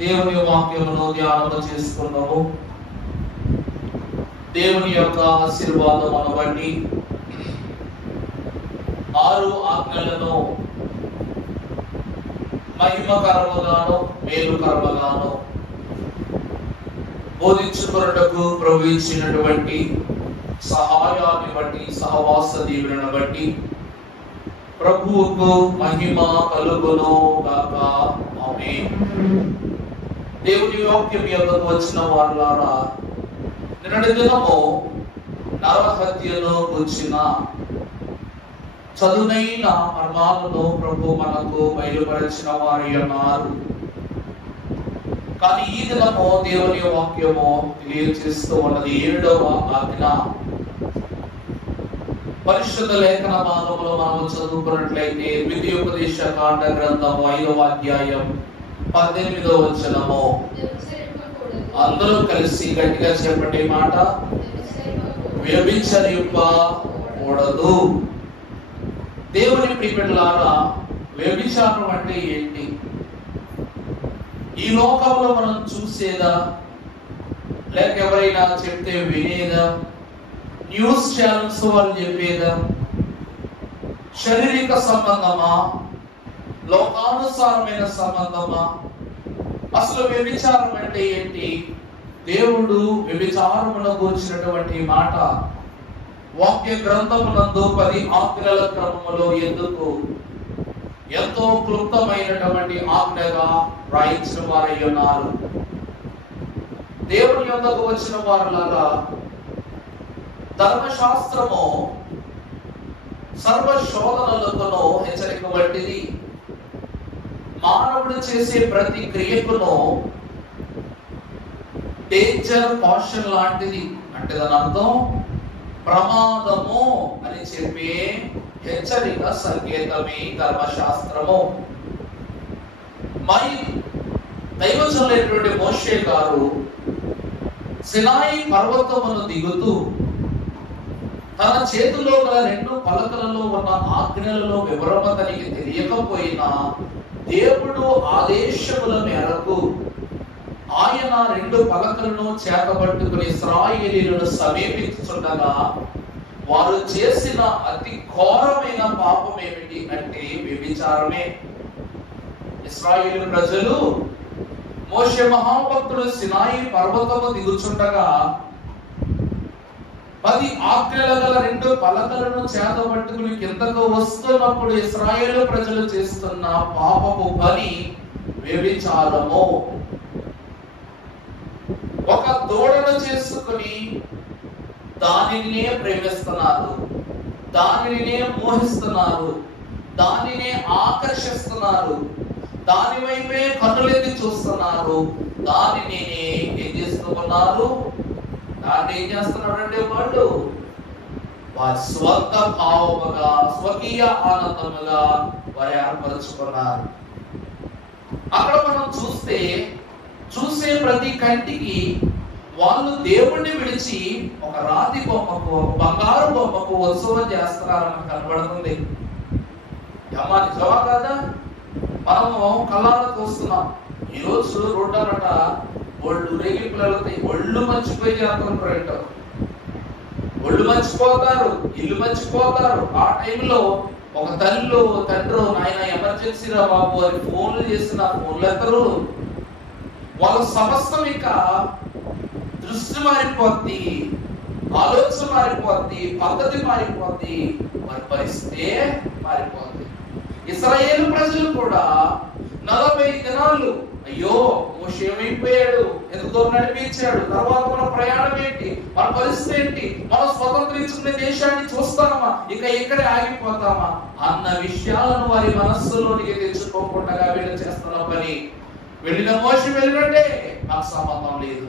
దేవుని వాక్యమును ధ్యానము చేసుకున్నాము. దేవుని యొక్క ఆశీర్వాదమును బట్టి 6 ఆజ్ఞలను మహిమకరముగాను మేలుకరముగాను బోధించుకొనుటకు ప్రభు ఇచ్చినటువంటి సహాయాన్ని బట్టి, సహవాస దీవెనను బట్టి ప్రభువుకు మహిమ కలుగును గాక. ఆమేన్. దేవుని వాక్యం యొద్దకు వచ్చిన వారులారా, నిన్నటి దినము నరహత్యను గుర్చిన చదునైన మర్మాలను ప్రభు మనకు బయలుపరిచిన వారు ఉన్నారు. కానీ ఈ దినము దేవుని వాక్యము తెలియజేస్తూ ఉన్నది 7వ ఆజ్ఞ. పరిశుద్ధ లేఖన భాగంలో మనము చదువుకున్నట్లయితే ద్వితీయోపదేశ కాండ గ్రంథం 5వ అధ్యాయం 18వ వచనము. అందరూ కలిసి గట్టిగా చెప్పండి మాట, వ్యభిచరింపకూడదు. దేవుని ప్రియబిడ్డలారా, వ్యభిచారం అంటే ఏంటి? ఈ లోకంలో మనం చూసేదా, లేక ఎవరైనా చెప్తే వినేదా, న్యూస్ ఛానల్స్ వాళ్ళు చెప్పేదా? శారీరక సంబంధమా, లోకానుసారమైన సంబంధమా? అసలు వ్యభిచారం అంటే ఏంటి? దేవుడు వ్యభిచారమును గురించినటువంటి మాట వాక్య గ్రంథమునందు 10 ఆజ్ఞల క్రమములో ఎందుకు ఎంతో క్లుప్తమైనటువంటి ఆజ్ఞగా రాయించిన వారై ఉన్నారు. దేవుని యొద్దకు వచ్చిన వారులారా, ధర్మశాస్త్రము సర్వ శోధనలకును హెచ్చరిక వంటిది. మానవుడు చేసే ప్రతి క్రియకును డేంజర్ కాషన్ లాంటిది. అంటే దాని అర్థం ప్రమాదము అని చెప్పే హెచ్చరిక సంకేతమే ధర్మశాస్త్రము. మరి దైవజనులైనటువంటి మోషే గారు సినాయి పర్వతమును దిగుతూ తన చేతిలో గల 2 పలకలలో ఉన్న ఆజ్ఞలలో వివరణ తనకి తెలియకపోయినా దేవుడు ఆదేశముల మేరకు ఆయన 2 పలకలను చేతబట్టుకుని ఇశ్రాయేలీయులను సమీపించుచుండగా వారు చేసిన అతి ఘోరమైన పాపం ఏమిటి అంటే వ్యభిచారమే. ఇశ్రాయేలు ప్రజలు మోషే మహాభక్తుడు సినాయి పర్వతము దిగుచుండగా 10 ఆజ్ఞల గల 2 పలకలను చేతబట్టుకుని కిందకు వస్తున్నప్పుడు ఇశ్రాయేలు ప్రజలు చేస్తున్న పాపపు పని వ్యభిచారము. ఒక దూడను చేసుకుని దానినే ప్రేమిస్తున్నారు, దానినే మోహిస్తున్నారు, దానినే ఆకర్షిస్తున్నారు, దాని వైపే కన్నులెత్తి చూస్తున్నారు, దానిని ఏం చేస్తూ ఉన్నారు? దాన్ని ఏం చేస్తున్నారంటే వాళ్ళు వారి స్వంత భావముగా, స్వకీయ ఆనందముగా వారు ఏర్పరచుకున్నారు. అక్కడ మనం చూసే ప్రతి కంటికి వాళ్ళు దేవుణ్ణి విడిచి ఒక రాతి బొమ్మకు, ఒక బంగారు బొమ్మకు ఉత్సవం చేస్తున్నారని కనబడుతుంది. అమ్మా, నిజమా కాదా? మనము కళ్ళారా చూస్తున్నాం. ఈరోజు రోడ్డనట ఒళ్ళు రేగింపులు వెళ్తాయి, ఒళ్ళు మర్చిపోయి చేస్తుంటారు, ఒళ్ళు మర్చిపోతారు, ఇల్లు మర్చిపోతారు. ఆ టైంలో ఒక తల్లి తండ్రి నాయన ఎమర్జెన్సీరా బాబు అని ఫోన్లు చేసిన ఫోన్లు ఎత్తరు. వాళ్ళ సమస్తం ఇంకా దృష్టి మారిపోద్ది, ఆలోచన మారిపోద్ది, పద్ధతి మారిపోద్ది, వారి పరిస్థితి మారిపోద్ది. ఇశ్రాయేలు ప్రజలు కూడా 40 దినాలు అయ్యో మోషే ఏమైపోయాడు, ఎంత దూరం నడిపించాడు, తర్వాత మన ప్రయాణం ఏంటి, మన పరిస్థితి ఏంటి, మనం స్వతంత్రించుకునే దేశాన్ని చూస్తామా, ఇక ఇక్కడే ఆగిపోతామా అన్న విషయాలను వారి మనస్సులోనికి తెచ్చుకోకుండా వీళ్ళు చేస్తున్న పని. వెళ్ళిన మోషే వెళ్ళినట్టే మాకు సంబంధం లేదు,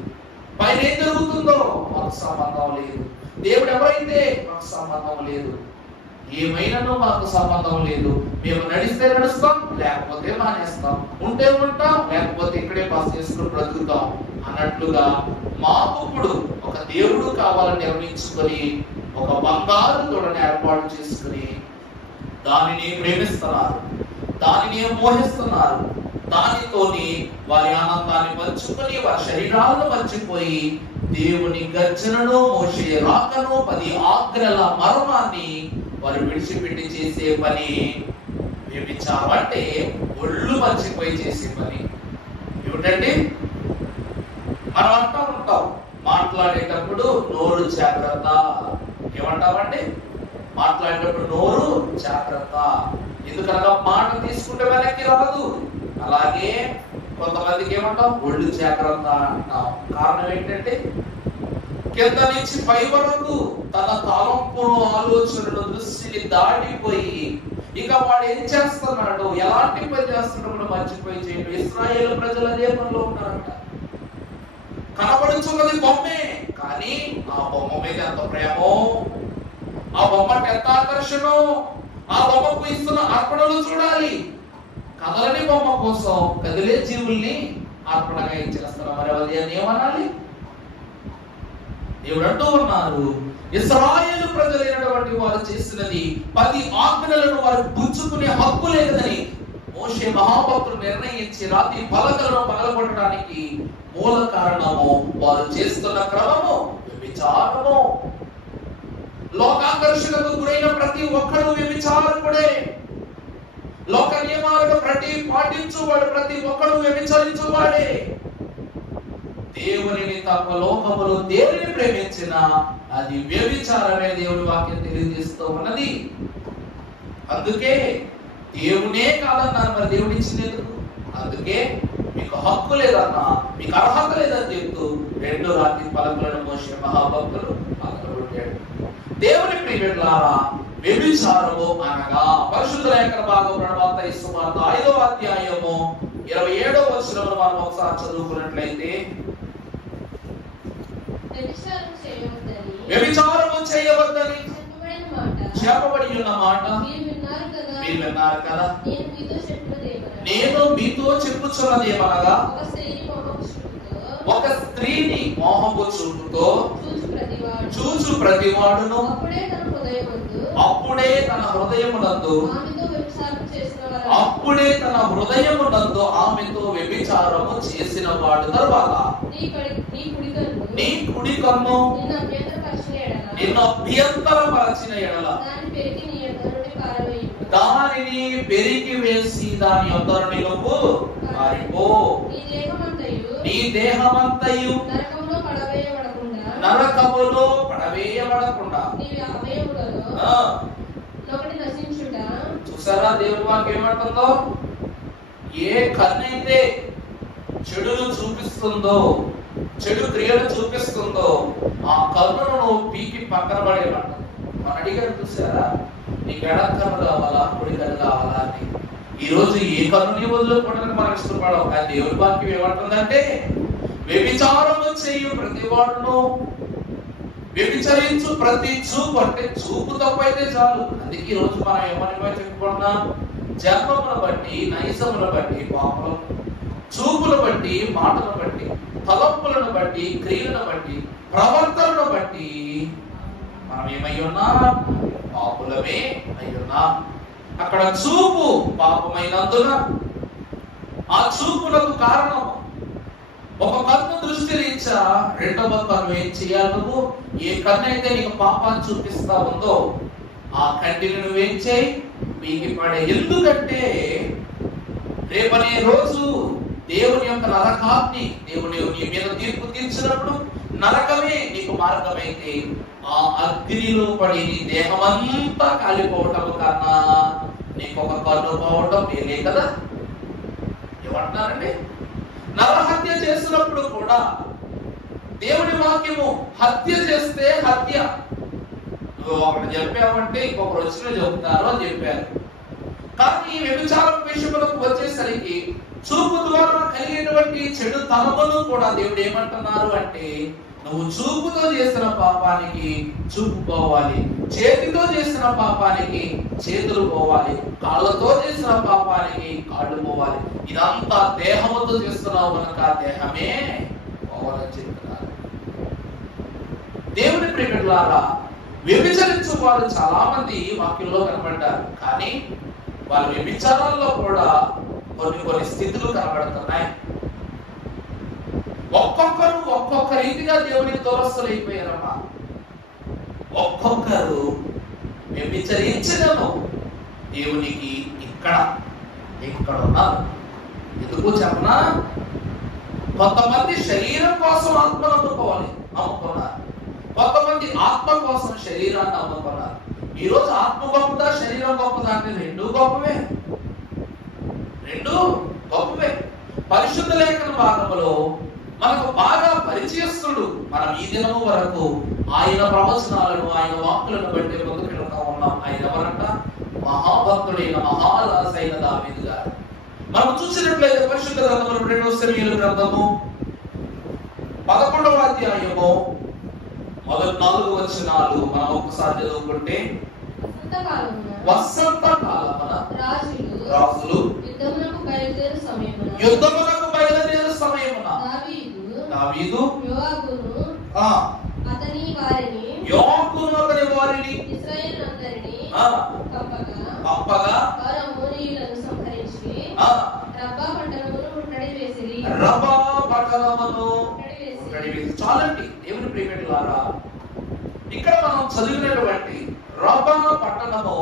పైన ఏం జరుగుతుందో మాకు సంబంధం లేదు, దేవుడు ఎవరైతే మాకు సంబంధం లేదు, ఏమైనానో మాకు సంబంధం లేదు. మేము నడిస్తే నడుస్తాం, లేకపోతే మానేస్తాం, ఉంటే ఉంటాం, లేకపోతే ఇక్కడే బస చేసుకుని బ్రతుకుతాం అన్నట్లుగా మాకు ఇప్పుడు ఒక దేవుడు కావాలని నిర్ణయించుకొని ఒక బంగారు దూడని ఏర్పాటు చేసుకుని దానిని ప్రేమిస్తున్నారు, దానిని మోహిస్తున్నారు, దానితోని వారి ఆనందాన్ని పంచుకొని వారి శరీరాలను మర్చిపోయి దేవుని గర్జనను, మోషే రాకను, 10 ఆజ్ఞల మర్మాన్ని వారు విడిచిపెట్టి చేసే పని వ్యభిచారం. అంటే ఒళ్ళు మర్చిపోయి చేసే పని ఏమిటండి? మనం అంటూ ఉంటాం మాట్లాడేటప్పుడు నోరు జాగ్రత్త. ఏమంటామండి? మాట్లాడేటప్పుడు నోరు జాగ్రత్త. ఎందుకనగా మాట తీసుకుంటే వెనక్కి రాదు. అలాగే కొంతమందికి ఏమంటాం? ఒళ్ళు జాగ్రత్త అంటాం. కారణం ఏంటంటే కింద నుంచి పై వరకు తన తలంపును, ఆలోచనలు, దృష్టిని దాటిపోయి ఇక వాడు ఏం చేస్తున్నాడు, ఎలాంటి పని చేస్తున్నాడు మర్చిపోయి చేయడం. ఇశ్రాయేలు ప్రజలు అదే పనిలో ఉన్నారంట. కనబడుచున్నది బొమ్మే, కానీ ఆ బొమ్మ మీద ఎంత ప్రేమో, ఆ బొమ్మకి ఎంత ఆకర్షణో, ఆ బొమ్మకు ఇస్తున్న అర్పణలు చూడాలి. కదలని బొమ్మ కోసం కదిలే జీవుల్ని అర్పణగా ఇచ్చేస్తున్నారు. మరి అది ఏమనాలి? దేవుడు అంటూ ఉన్నారు, ఇశ్రాయేలు ప్రజలైనటువంటి వారు చేసినది 10 ఆజ్ఞలను వారు పుచ్చుకునే హక్కు లేదని మోషే మహాభక్తులు నిర్ణయించి రాత్రి పలకలను పగలగొట్టడానికి మూల కారణము వారు చేస్తున్న క్రమము వ్యభిచారము. లోకాకర్షణకు గురైన ప్రతి ఒక్కడు వ్యభిచారకుడే. లోక నియమాలను పాటించువాడు ప్రతి ఒక్కడు వ్యభిచరించువాడే. దేవునిని తప్ప లోకములో దేవుని ప్రేమించిన అది వ్యభిచారమే దేవుని వాక్యం తెలియజేస్తూ ఉన్నది. అందుకే దేవునే కాదన్నారు. మరి దేవుడు ఇచ్చినందుకు అందుకే మీకు హక్కు లేదన్నా, మీకు అర్హత లేదని చెప్తూ 2 రాత్రి పలకలను మోషే మహాభక్తులు పలకగొట్టాడు. దేవుని ప్రియలారా, వ్యభిచారము అనగా పరిశుద్ధ లేఖన భాగం మత్తయి సువార్త 5వ అధ్యాయము 27వ వచనమును మనం ఒకసారి చదువుకున్నట్లయితే, వ్యభిచారము చేయవద్దని చెప్పబడి ఉన్న మాట మీరు విన్నారు కదా. నేను మీతో చెప్పుచున్నదేమనగా, ఒక స్త్రీని మోహపు చూపుతో చూచు ప్రతివాడును అప్పుడే తన హృదయమునందు ఆమెతో వ్యభిచారము చేసిన వాడు. తరువాత నీ కుడి కన్ను నిన్ను అభ్యంతరపరచిన ఎడల దానిని పెరికి వేసి దాని యొద్దను నువ్వు పారిపో. నీ దేహమంతయు నరకములో పడవేయబడకుండా. చూసారా దేవుని వాక్యం ఏమంటుందో? ఏ కన్నైతే చెడును చూపిస్తుందో, చెడు క్రియలు చూపిస్తుందో, ఆ కన్నును నువ్వు పీకి పక్కన పడేయమంట. మన అడిగారు చూసారా, నీకు ఎడం కన్ను కావాలా, కుడి కన్ను కావాలా అని. ఈ రోజు ఏ కన్నుని వదులుకోవడానికి మనం ఇష్టపడవు. కానీ దేవుని వాక్యం ఏమంటుందంటే, వ్యభిచారము చేయు ప్రతి వాడును, వ్యభిచరించు ప్రతి చూపు, అంటే చూపు తప్పైతే చాలు. అందుకే ఈ రోజు మనం ఏమని చెప్పుకుంటున్నాం? జన్మమును బట్టి, నైజమును బట్టి, పాపం చూపును బట్టి, మాటను బట్టి, తలంపులను బట్టి, క్రియలను బట్టి, ప్రవర్తనను బట్టి మనం ఏమై ఉన్నాం? పాపులమే అయ్యున్నాం. అక్కడ చూపు పాపమైనందున ఆ చూపులకు కారణం ఒక కన్ను దృష్టి రీత్యా రెండవ కన్ను ఏం చేయాలి? నువ్వు ఏ కన్ను అయితే నీకు పాపాన్ని చూపిస్తా ఉందో ఆ కంటిని నువ్వేం చేయి? పీకి పడే. ఎందుకంటే రేపనే రోజు దేవుని యొక్క నరకాన్ని దేవుని నీ మీద తీర్పు తీర్చినప్పుడు నరకమే నీకు మార్గమైతే ఆ అగ్నిలో పడి నీ దేహమంతా కాలిపోవటం కన్నా నీకు ఒక కన్ను పోవటం మేలే కదా. ఏమంటున్నారండి? నరహత్య చేసినప్పుడు కూడా దేవుడి వాక్యము హత్య చేస్తే హత్య. నువ్వు ఒకటి చెప్పావంటే ఇంకొకరు వచ్చిన చెబుతారు అని చెప్పారు. కానీ వ్యభిచారం విషయంలోకి వచ్చేసరికి చూపు ద్వారా కలిగేటువంటి చెడు తలమును కూడా దేవుడు ఏమంటున్నారు అంటే, నువ్వు చూపుతో చేసిన పాపానికి చూపు పోవాలి, చేతితో చేసిన పాపానికి చేతులు పోవాలి, కాళ్ళతో చేసిన పాపానికి కాళ్ళు పోవాలి. ఇదంతా దేహముతో చేస్తున్నావు కనుక దేహమే పోవాలని చెప్తున్నారు. దేవుని ప్రియలారా, వ్యభిచరించు వారు చాలా మంది వాక్యంలో కనబడ్డారు. కానీ వాళ్ళ వ్యభిచారాల్లో కూడా కొన్ని స్థితులు కనబడుతున్నాయి. ఒక్కొక్కరు ఒక్కొక్క రీతిగా దేవునికి దూరస్తులు అయిపోయారమ్మా. ఒక్కొక్కరు వ్యభిచరించినను దేవునికి ఇక్కడ ఉన్నారు. ఎందుకు చెప్పనా? కొంతమంది శరీరం కోసం ఆత్మను అమ్ముకున్నారు. కొంతమంది ఆత్మ కోసం శరీరాన్ని అమ్ముకున్నారు. ఈరోజు ఆత్మ గొప్పదా శరీరం గొప్పదా అంటే రెండు గొప్పవే. పరిశుద్ధ లేఖన భాగంలో మనకు బాగా పరిచయస్తుడు మనం ఈ దినము వరకు ఆయన ప్రవచనాలను ఆయన వాక్కులను బట్టి ముందుకెళ్తా ఉన్నాం. ఆయన ఎవరంట? మహాభక్తుడైన మహారాజైన దావీదు గారు. మనం చూసినట్లయితే పరిశుద్ధ గ్రంథంలో 2 సమూయేలు గ్రంథము 11వ అధ్యాయము మొదటి 4 వచనాలు మనం ఒకసారి చదువుకుంటే, వసంత కాలమున రాజులు యుద్ధమునకు బయలుదేరు సమయమున దావీదు యోవాబును అతని వారిని ఇశ్రాయేలునందరినీ పంపగా రబ్బా పట్టణమును ముట్టడి. చాలండి దేవుని ప్రియమైనవారా, ఇక్కడ మనం చదివినటువంటి రబ్బా పట్టణము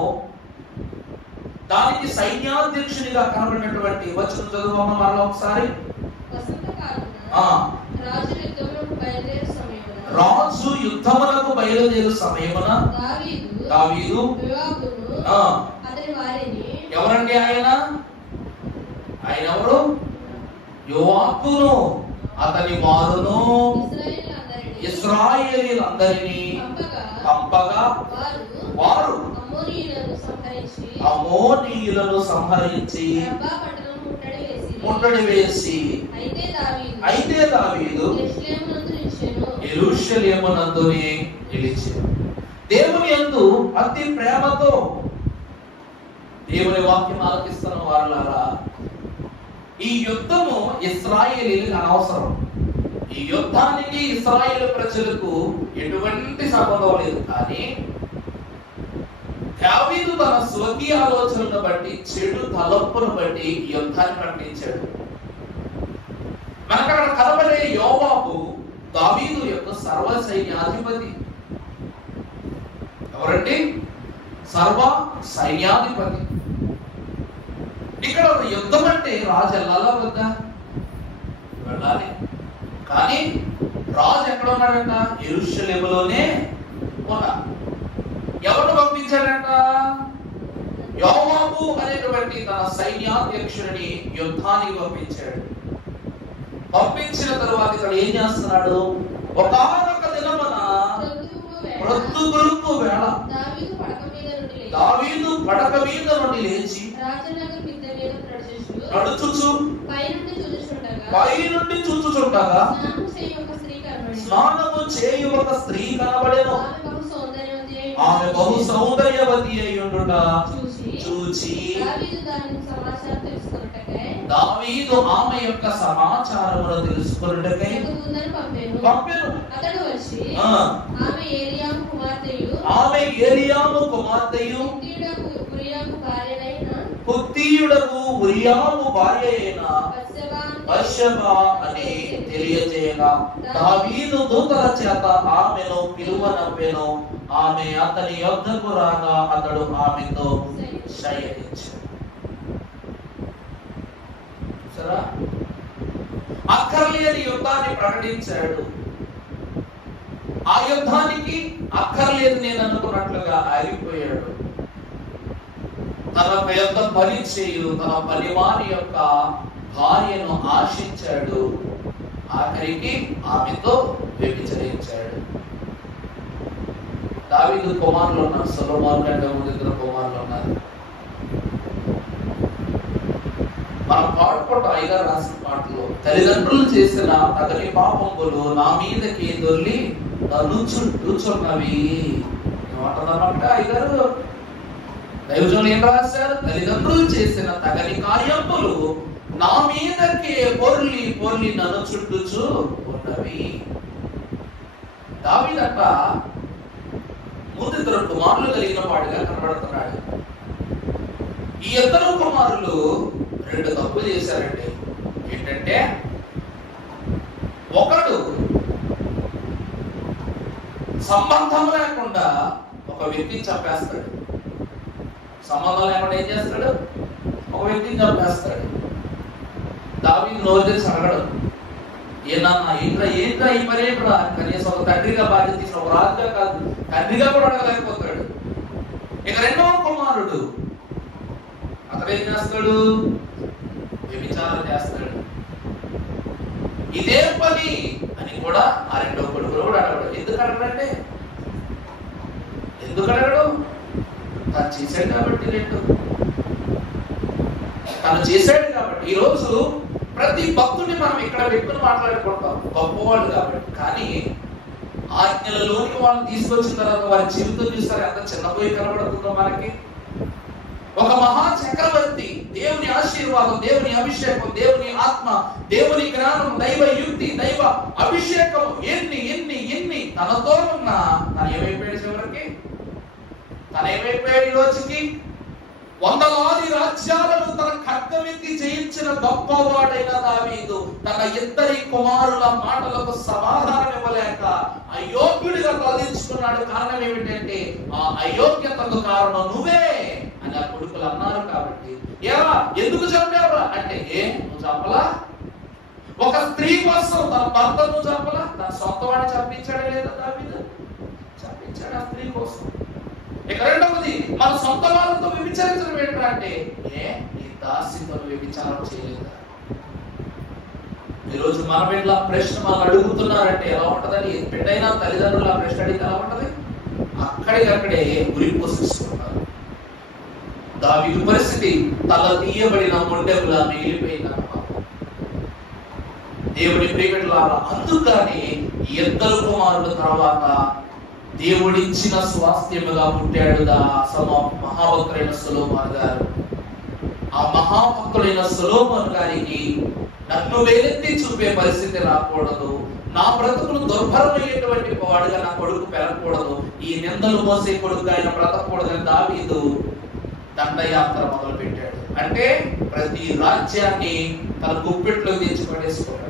దానికి సైన్యాధ్యక్షునిగా కనబడినటువంటి వచనం చదువుదామా మరలా ఒకసారి. రాజు యుద్ధమునకు బయలుదేరు సమయమున దావీదు ఎవరండి? ఆయన ఎవరు? యోవాబును అతని వారును ఇశ్రాయేలీయులందరినీ పంపగా వారు అమ్మోనీయులను సంహరించి ముట్టడి వేసి, అయితే దావీదు యెరూషలేమునందునే నిలిచెను. దేవుని యందు అతి ప్రేమతో దేవుని వాక్యం ఆలకిస్తున్న వారులారా, ఈ యుద్ధము ఇశ్రాయేలీయులకు అనవసరం. ఈ యుద్ధానికి ఇశ్రాయేలు ప్రజలకు ఎటువంటి సంబంధం లేదు. కానీ దావీదు తన స్వకీయ ఆలోచనను బట్టి, చెడు తలంపును బట్టి యుద్ధాన్ని ప్రకటించాడు. మనకు అక్కడ కనబడే యోవాబు దావీదు యొక్క సర్వ సైన్యాధిపతి. ఎవరండి? సర్వ సైన్యాధిపతి. ఇక్కడ యుద్ధం అంటే రాజు వెళ్ళాలా వద్దా? వెళ్ళాలి. కానీ రాజు ఎక్కడ ఉన్నాడంట? యెరూషలేములోనే ఉన్నాడు. ఎవరు పంపించాడంట? యోవాబు అనేటువంటి తన సైన్యాధ్యక్షుడిని యుద్ధానికి పంపించాడు. పంపించిన తరువాత ఇక్కడ ఏం చేస్తున్నాడు? ఒకానొక దినమున ప్రొద్దుగురుకు వేళ దావీదు పడక మీద నుండి లేచి నడుచుచు పైనుండి చూచుచుండగా స్నానము చేయు ఒక స్త్రీ కనబడెను. ఆమె బహు సౌందర్యవతి అయ్యుండుట చూచి దావీదు ఆమె యొక్క సమాచారమును తెలుసుకొనుటకై పంపెను. ఆమె ఏలియాము కుమార్తెయు పుత్తీయుడకు ఉరియాము భార్య అయిన బత్షెబా అని తెలియజేయగా దావీదు దూతల చేత ఆమెను పిలువనంపెను. ఆమె అతని యొద్దకు రాగా అతడు ఆమెతో శయనించాడు. అక్కర్లేని యుద్ధాన్ని ప్రకటించాడు. ఆ యుద్ధానికి అక్కర్లేదు నేను అనుకున్నట్లుగా ఆగిపోయాడు. తన పెద్ద పరిచయు తన పనివారి యొక్క భార్యను ఆశించాడు. ఆఖరికి ఆమెతో వ్యభిచరించాడు. దావీదు కుమారులు ఉన్నారు. సొలొమోను కంటే ముందు 2 కుమారులు ఉన్నారు. మన పాడుకోట అయ్యగారు రాసిన పాటలో, తల్లిదండ్రులు చేసిన తగని పాపములు నా మీదకి దొర్లి నన్ను చుట్టూచున్నవి ఏమంటున్నారంటే అయ్యగారు దైవజనులు ఏం రాశారు? తల్లిదండ్రులు చేసిన తగని కార్యములు నా మీదకి పొర్లి పొర్లి నన్ను చుట్టూచు ఉన్నవి. దావీదట ముందు 2 కుమారులు కలిగిన వాడిగా కనబడుతున్నాడు. ఈ 2 కుమారులు 2 తప్పులు చేశారండి. ఏంటంటే, ఒకడు సంబంధం లేకుండా ఒక వ్యక్తిని చంపేస్తాడు. సంబంధం లేకుండా ఏం చేస్తాడు? ఒక వ్యక్తిని చంపేస్తాడు. దావీదు నోరు తెరిచి అడగడు, ఏనన్నా ఏంట్రా ఈ పని ఏంట్రా? కనీసం ఒక తండ్రిగా బాధ్యత తీసిన ఒక రాజుగా కాదు, తండ్రిగా కూడా అడగలేకపోతాడు. ఇక రెండవ కుమారుడు అతడు ఏం చేస్తాడు? వ్యభిచారం చేస్తాడు. ఇదే పని అని కూడా ఆ రెండవ కొడుకులు కూడా అడగడు. ఎందుకు అడగడంటే, ఎందుకు అడగడు? తను చేశాడు కాబట్టి. తను చేశాడు కాబట్టి. ఈరోజు ప్రతి భక్తుడిని మనం ఇక్కడ వ్యక్తులు మాట్లాడుకుంటాం, గొప్పవాళ్ళు కాబట్టి. కానీ ఆజ్ఞలలోకి వాళ్ళని తీసుకొచ్చిన తర్వాత వారి జీవితం చూస్తారు ఎంత చిన్నపోయి కనబడుతుందో మనకి. ఒక మహా చక్రవర్తి, దేవుని ఆశీర్వాదం, దేవుని అభిషేకం, దేవుని ఆత్మ, దేవుని జ్ఞానం, దైవ యుక్తి, దైవ అభిషేకం ఎన్ని ఎన్ని ఎన్ని తనతో ఉన్న తను ఏమైపోయాడు? చివరికి తను ఏమైపోయాడు? ఈ రోజుకి వందలాది రాజ్యాలను తన ఖడ్గమెత్తి జయించిన గొప్పవాడైన దావీదు తన ఇద్దరి కుమారుల మాటలకు సమాధానం ఇవ్వలేక అయోగ్యుడిగా తలదించుకున్నాడు. కారణం ఏమిటంటే, ఆ అయోగ్యతకు కారణం నువ్వే అని ఆ కొడుకులు అన్నారు. కాబట్టి ఏరా ఎందుకు చంపావురా అంటే, నువ్వు చంపలా? ఒక స్త్రీ కోసం తన భర్తను చంపలా? తన సొంత వాడిని చంపించాడే లేదా దావీదు? చంపించాడు ఆ స్త్రీ కోసం. ఇక రెండవది, మన సొంత వాళ్ళతో వ్యభిచారించడం ఏంటంటే, అంటే నీ దాసితో వ్యభిచారం చేయలేదా? ఈరోజు మన బిడ్డల ప్రశ్న మనం అడుగుతున్నారంటే ఎలా ఉంటదని, బిడ్డైనా తల్లిదండ్రులు ఆ ప్రశ్న అడిగితే ఎలా ఉంటది? అక్కడికక్కడే గురి పోషిస్తున్నారు. దావీదు పరిస్థితి తల తీయబడిన మొండెములా మిగిలిపోయింది. దేవుని ప్రియబిడ్డలారా, అందుకని ఇద్దరు కుమారుల తర్వాత దేవుడిచ్చిన స్వాస్థ్యముగా పుట్టాడు మహాభక్తులైన సొలొమోను గారు. ఆ మహాభక్తులైన సొలొమోను గారికి నన్ను వేలెత్తి చూపే పరిస్థితి రాకూడదు, నా బ్రతుకును దుర్భరమయ్యేటువంటి వాడుగా నా కొడుకు పెరగకూడదు, ఈ నిందలు మోసే కొడుకు ఆయన బ్రతకూడదని దావీదు దండయాత్ర మొదలు పెట్టాడు. అంటే ప్రతి రాజ్యాన్ని తన గుప్పెట్లోకి తెచ్చుకొనేసుకున్నాడు.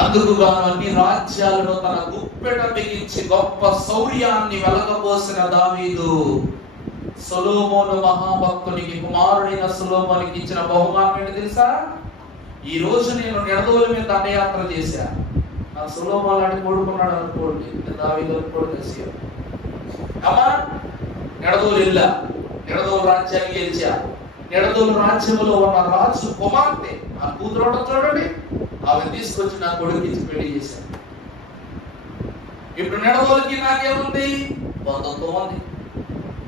అందుకుగాను అన్ని రాజ్యాలను తన గుప్పెట బిగించి గొప్ప శౌర్యాన్ని వెలగబోసిన దావీదు సొలొమోను మహాభక్తునికి కుమారుడైన సొలొమోనుకి ఇచ్చిన బహుమానం ఏంటి తెలుసా? ఈ రోజు నేను నిడదవోలు మీద దండయాత్ర చేశా, నా సొలొమోను లాంటి కొడుకున్నాడు అనుకోండి, దావీదు కూడా తెలిసి అమ్మా నిడదవోలు వెళ్ళా, నిడదవోలు రాజ్యాన్ని గెలిచా. నిడదవోలు రాజ్యంలో ఉన్న రాజు కుమార్తె ఆ కూతురు చూడండి, ఆమె తీసుకొచ్చి నా కొడుకు ఇచ్చి పెళ్లి చేశాను. ఇప్పుడు నిడదవోలుకి నాకేముంది? బంధుత్వం ఉంది.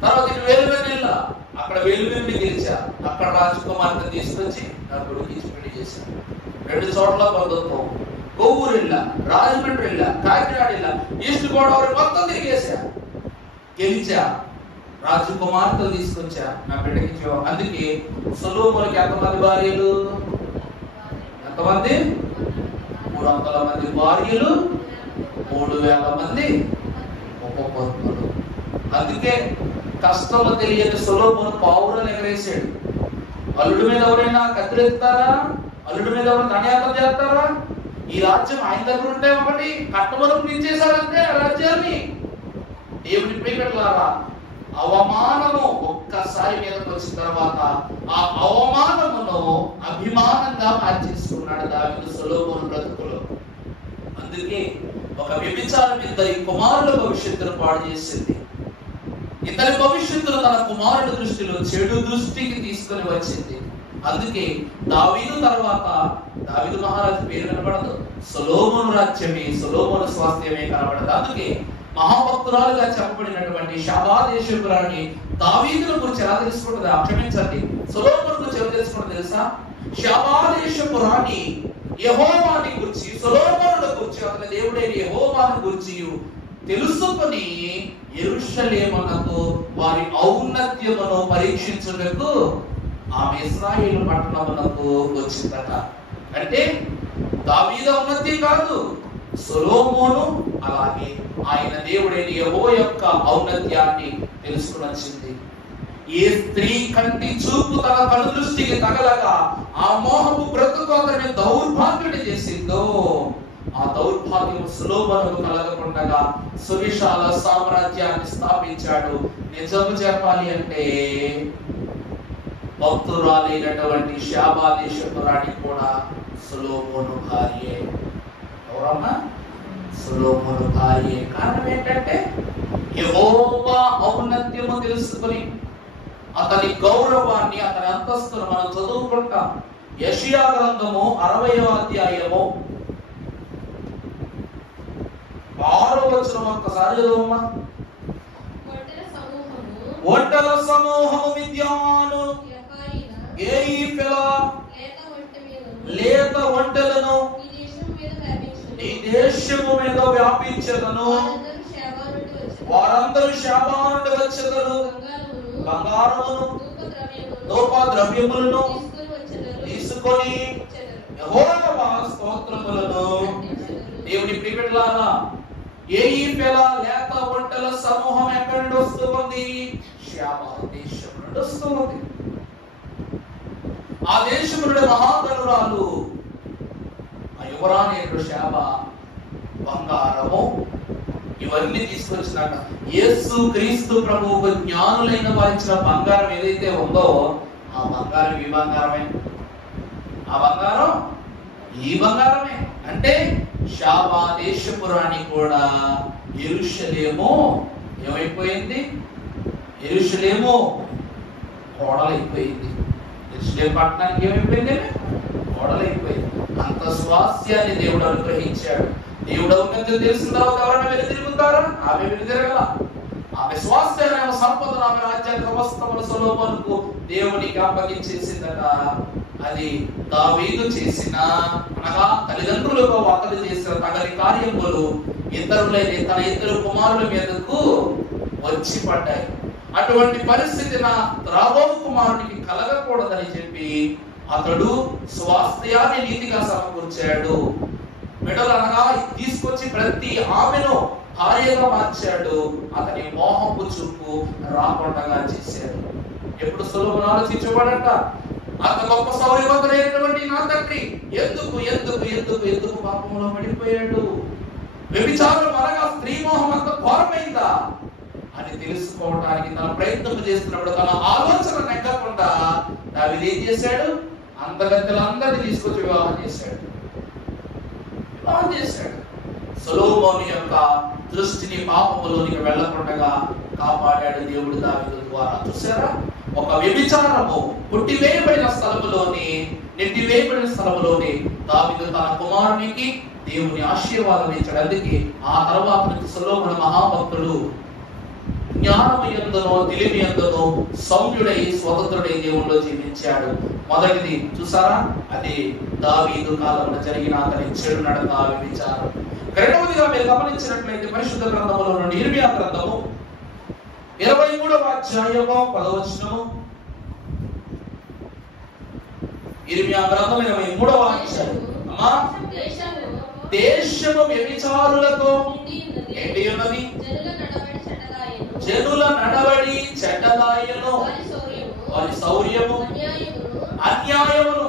తర్వాత ఇటు వేలువెన్నెల్లా, అక్కడ వేలువెన్ని గెలిచా, అక్కడ రాజకుమార్తెను తీసుకొచ్చి నా కొడుకు ఇచ్చి పెళ్లి చేశాను. 2 చోట్ల బంధుత్వం. కొవ్వూరు వెళ్ళా, రాజమండ్రి వెళ్ళా, కాకినాడ వెళ్ళా, ఈస్ట్ గోదావరి మొత్తం తిరిగేశా, గెలిచా, రాజకుమార్తెలు తీసుకొచ్చా, నా బిడ్డకి. అందుకే సొలొమోనుకి ఎంతమంది భార్యలు? ఎంతమంది? 300 మంది భార్యలు, 3000 మంది ఉపపత్నులు. అందుకే కష్టము తెలియని సొలొమోను పావులను ఎగరేసాడు. అల్లుడి మీద ఎవరైనా కత్తిరెత్తారా? అల్లుడి మీద ఎవరైనా దండయాత్ర చేస్తారా? ఈ రాజ్యం ఆయన దగ్గర ఉంటే ఒకటి, కట్టమలుపు నించేశారంటే ఆ రాజ్యాన్ని. దేవుని ప్రియలారా, అవమానము ఒక్కసారి మీదకి వచ్చిన తర్వాత ఆ అవమానమును అభిమానంగా మార్చేసుకున్నాడు దావీదు సొలొమోను బ్రతుకులో. అందుకే ఒక వ్యభిచారం ఇద్దరి కుమారుల భవిష్యత్తును పాడు చేసింది. ఇద్దరి భవిష్యత్తును తన కుమారుడి దృష్టిలో చెడు దృష్టికి తీసుకుని వచ్చింది. అందుకే దావీదు తర్వాత దావీదు మహారాజు పేరు కనబడదు, సొలొమోను రాజ్యమే, సొలొమోను స్వాస్థ్యమే కనబడదు. అందుకే మహాభక్తురాలుగా చెప్పబడినటువంటి షాబాదేశపురాణి దావీదుల గురించి ఎలా తెలుసుకుంటుంది? క్షమించండి, సొలొమోను గురించి ఎలా తెలుసుకుంటుంది తెలుసా? షాబాదేశపురాణి యెహోవాని గురించి, సొలొమోను గురించి, అతని దేవుడైన యెహోవాను గురించి తెలుసుకొని యెరూషలేమునకు వారి ఔన్నత్యమును పరీక్షించుటకు ఆమె ఇశ్రాయేలు పట్టణమునకు వచ్చిందట. అంటే దావీదు ఔన్నత్యం కాదు, సొలొమోను అలాగే ఆయన దేవుడైన యెహోవా యొక్క ఔన్నత్యాన్ని తెలుసుకుని వచ్చింది. ఏ స్త్రీ కంటి చూపు తన కను దృష్టికి తగలగా ఆ మోహము బ్రతుకు అతని దౌర్భాగ్యుడి చేసిందో, ఆ దౌర్భాగ్యం సులోభనకు కలగకుండా సువిశాల సామ్రాజ్యాన్ని స్థాపించాడు. నిజము చెప్పాలి అంటే భక్తురాలైనటువంటి షాబా దేశపురాణి కూడా సొలొమోను భార్యే. ఎవరమ్మా? సొలొమోను భార్యే. కారణం ఏంటంటే యెహోవా ఔన్నత్యము తెలుసుకొని అతని గౌరవాన్ని, అతని అంతస్తును మనం చదువుకుంటాం. యెషయా గ్రంథము 60వ అధ్యాయము 6వ వచనం ఒక్కసారి చదువమ్మా. ఒంటెల సమూహము మిద్యాను లేత ఒంటెలను ఈ దేశము మీద వ్యాపించెదను. వారందరూ షాబా నుండి వచ్చెదరు. బంగారమును ధూపద్రవ్యములను తీసుకొని యెహోవా స్తోత్రములను. దేవుని ప్రియబిడ్డలారా, లేత ఒంటెల సమూహం ఎక్కడి నుండి వస్తుంది? షాబా దేశం నుండి వస్తుంది. ఆ దేశం నుండి మహాధనురాలు ఆ యువరాణి షాబా బంగారము ఇవన్నీ తీసుకొచ్చినాక యేసు క్రీస్తు ప్రభువుకు జ్ఞానులైన వారిచ్చిన బంగారం ఏదైతే ఉందో ఆ బంగారం ఈ బంగారమే, ఆ బంగారం ఈ బంగారమే. అంటే షాబా దేశపురాణి కూడా యెరూషలేము ఏమైపోయింది? యెరూషలేము కోడలైపోయింది. యెరూషలేము పట్టణానికి ఏమైపోయింది? కోడలైపోయింది. అంత స్వాస్థ్యాన్ని దేవుడు అనుగ్రహించాడు. దేవుడు ఔన్నత్యం తెలిసిన తర్వాత ఎవరైనా వెనుతిరుగుతారా? ఆమె వెనుతిరగల. ఆమె స్వాస్థ్యాన్ని, ఆమె సంపదను, ఆమె రాజ్యాన్ని సమస్తమును సొలొమోనుకు దేవునికి అప్పగించేసిందట. అది దావీదు చేసిన, అనగా తల్లిదండ్రులుగా వాకలు చేసిన తగని కార్యములు తన ఇద్దరు కుమారుల మీదకు వచ్చి పడ్డాయి. అటువంటి పరిస్థితి నా రాబో కుమారునికి కలగకూడదని చెప్పి అతడు స్వాస్థ్యాన్ని నీతిగా సమకూర్చాడు. మెడలు అనగా తీసుకొచ్చి ప్రతి ఆమెను భార్యగా మార్చాడు. అతని మోహపు చూపు రాకుండా చేశాడు. ఎప్పుడు సొలొమోను ఆలోచించబడట, అంత గొప్ప సౌర్యవంతుడైనటువంటి నా తండ్రి ఎందుకు ఎందుకు ఎందుకు ఎందుకు పాపంలో పడిపోయాడు? వ్యభిచారం అనగా స్త్రీ మోహం అంత ఘోరమైందా అని తెలుసుకోవడానికి తన ప్రయత్నం చేస్తున్నప్పుడు తన ఆలోచన నెగ్గకుండా దావీదు ఏం చేశాడు? అందగత్తెలందరినీ తీసుకొచ్చి వివాహం చేశాడు. సొలొమోను యొక్క దృష్టిని పాపములోనికి వెళ్ళకుండా కాపాడాడు దేవుడు దావీదు ద్వారా. చూసారా? ఒక వ్యభిచారము నెట్టివేయబడిన స్థలములోని దావీదు తన కుమారునికి దేవుని ఆశీర్వాదం ఇచ్చాడు. అందుకే ఆ తర్వాత నుంచి సొలొమోను మహాభక్తుడు జ్ఞానము యందును తెలివి యందును సౌమ్యుడై స్వతంత్రుడై దేవుల్లో జీవించాడు. మొదటిది చూసారా? అది దావీదు కాలంలో జరిగిన అతని చెడు నడత, వ్యభిచారం. రెండవదిగా మీరు గమనించినట్లయితే పరిశుద్ధ గ్రంథములో నుండి ఇర్మియా గ్రంథము 23వ అధ్యాయము 10వ వచనము. ఇర్మియా గ్రంథం 23వ అధ్యాయం. అమ్మా, దేశము వ్యభిచారులతో నిండి ఉన్నది, జనుల నడవడి చెడ్డదాయను, వారి శౌర్యము అన్యాయమును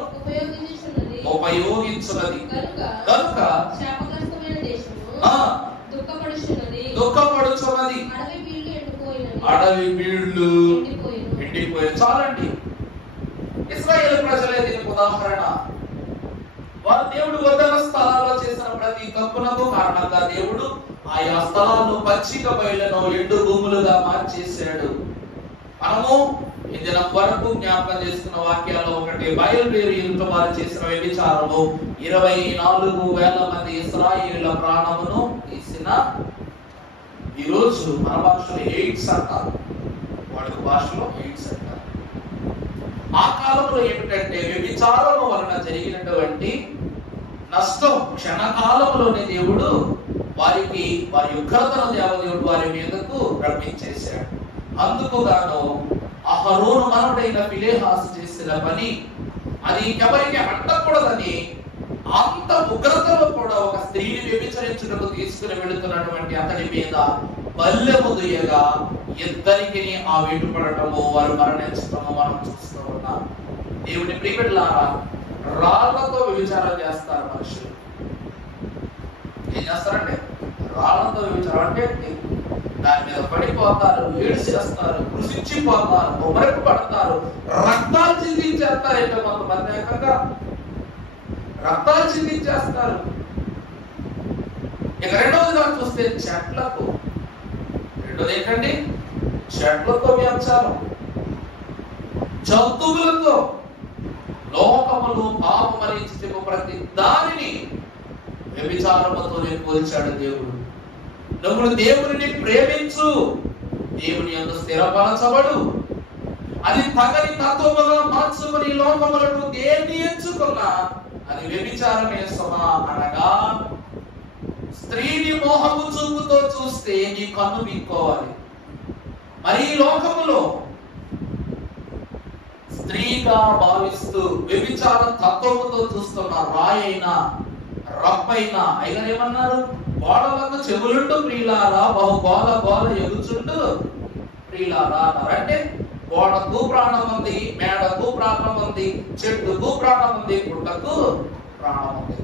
ఉపయోగించున్నది కనుక దుఃఖపడుచున్నది, అడవి బీళ్లు ఎండిపోయి. చాలండి, ఇశ్రాయేలు ప్రజలే దీనికి ఉదాహరణ. వారు దేవుడు వద్దన్న స్థలాల్లో చేసిన ప్రతి తప్పునకు కారణంగా దేవుడు ఆయా స్థలాలను పచ్చిక బయలను ఎండు భూములుగా మార్చేశాడు. మనము ఈ దినం వరకు జ్ఞాపకం చేసుకున్న వాక్యాల్లో ఒకటి, బయలుదేరితో వారు చేసిన వ్యభిచారము 24,000 మంది ఇశ్రాయేలుల ప్రాణమును తీసిన. ఈరోజు మన భాషలో ఎయిడ్స్ అంటారు, వాడుక భాషలో ఎయిడ్స్ అంటారు. ఆ కాలంలో ఏమిటంటే వ్యభిచారము వలన జరిగినటువంటి నష్టం క్షణకాలంలోనే దేవుడు వారి ఉగ్రతను దేవదేవుడు వారి మీదకు రప్పించేశాడు. అందుకు గాను అహరోను మనవుడైన ఫిలెహాసు చేసిన పని అది ఎవరికి అంటకూడదని అంత ఉగ్రతలో కూడా ఒక స్త్రీని వ్యభిచరించు అప్పగించుటకు తీసుకుని వెళుతున్నటువంటి అతడి మీద బల్లెము దుయ్యగా ఇద్దరికి ఆ వెంటుపడటము, వారు మరణించటము మనం చూస్తూ ఉన్నాం. దేవుని ప్రియబిడ్డలారా, రాళ్లతో వ్యభిచారం చేస్తారు మనుషులు. ఏం చేస్తారంటే రాళ్లతో వ్యభిచారం అంటే దాని మీద పడిపోతారు, ఏడు చేస్తారు, కృషించిపోతారు, కొబ్బరికి పడతారు, రక్తాలు చిందించేస్తారు. ఏంటో కొంతమంది ఏకంగా రక్తాలు చిందించేస్తారు. ఇక రెండవదిగా చూస్తే చెట్లకు, రెండోది ఏంటండి, చెట్లతో వ్యభిచారం, జంతువులతో, లోకములు పాపమని ప్రతి దానిని వ్యభిచారముతోనే పోల్చాడు దేవుడు. నువ్వు దేవుని ప్రేమించు, దేవుని యందు స్థిరపరచబడు, అది తగని తత్వముగా మార్చుకుని లోకములను దేన్ని ఎంచుకున్నా అది వ్యభిచారమే సుమా. అనగా స్త్రీని మోహము చూపుతో చూస్తే నీ కన్ను పీక్కోవాలి. మరి ఈ లోకములో స్త్రీగా భావిస్తూ వ్యభిచారం తత్వముతో చూస్తున్న రాయైనా రప్పైనా అయినా ఏమన్నారు, గోడలకు చెవులుంటూ ప్రియులారా బహు గోల గోల ఎగుచుంటూ ప్రియులారా అన్నారు. అంటే గోడకు ప్రాణం ఉంది, మేడకు ప్రాణం ఉంది, చెట్టుకు ప్రాణం ఉంది, పుట్టకు ప్రాణం ఉంది.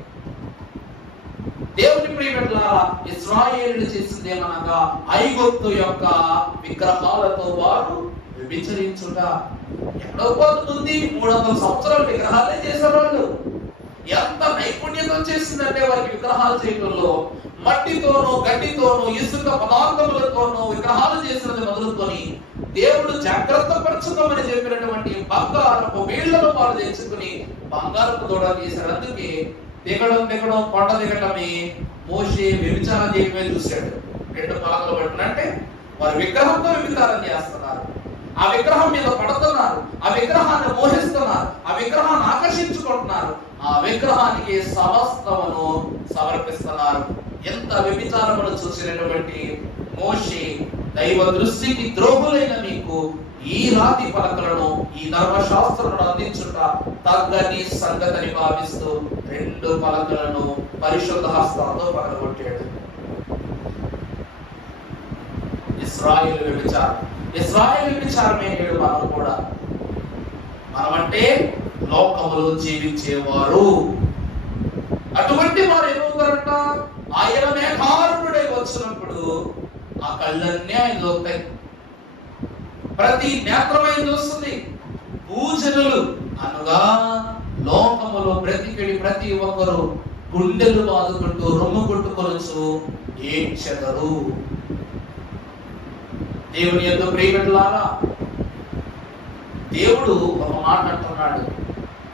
దేవుని ప్రియబిడ్డలారా, ఇశ్రాయేలులు చేసింది ఏమనగా ఐగుప్తు యొక్క విగ్రహాలతో వారు వ్యభిచరించుట. ఎక్కడో పోతుంది, 300 సంవత్సరాలు విగ్రహాలే చేసేవాళ్ళు. ఎంత నైపుణ్యత వచ్చేసిందంటే వారికి విగ్రహాలు చేయడంలో, మట్టితోనూ గడ్డితోనూ ఇసుక పదార్థములతోనూ విగ్రహాలు చేసినది మొదలుకొని దేవుడు జాగ్రత్త పరచుకోమని చెప్పినటువంటి బంగారపు వీళ్లను వారు తెచ్చుకుని బంగారపు దూడ తీశారు. అందుకే దిగడం కొండ దిగటమే మోషే వ్యభిచారం చేయడమే చూశాడు. 2 పలకలు పట్టినంటే వారు విగ్రహంతో వ్యభిచారం చేస్తున్నారు, ఆ విగ్రహం మీద పడుతున్నారు, ఆ విగ్రహాన్ని మోహిస్తున్నారు, ఆ విగ్రహాన్ని ఆకర్షించుకుంటున్నారు, ఆ విగ్రహానికి సమస్తమును సమర్పిస్తున్నారు. ఎంత వ్యభిచారమును చూసినటువంటి మోషే దైవ దృష్టికి ద్రోహులైన మీకు ఈ రాతి పలకలను, ఈ ధర్మశాస్త్రమును అందించుట తగ్గని సంగతిని భావిస్తూ 2 పలకలను పరిశుద్ధ హస్తాలతో పగలగొట్టాడు. ఇశ్రాయేలు వ్యభిచారం, ఇశ్రాయేలు వ్యభిచారమే నేడు మనం కూడా. మనమంటే లోకములో జీవించేవారు. అటువంటి వారు ఏమవుతారంట, ఆయన మేఘారుడై వచ్చినప్పుడు ఆ కళ్ళన్నీ ఆయన చూస్తాయి, ప్రతి నేత్రమైన చూస్తుంది. పూజనులు అనగా లోకములో బ్రతికిడి ప్రతి ఒక్కరు గుండెలు బాదుకుంటూ రొమ్ము కొట్టుకొనొచ్చు ఏడ్చెదరు. దేవుని యందు ప్రియబిడ్డలారా, దేవుడు ఒక మాట అంటున్నాడు,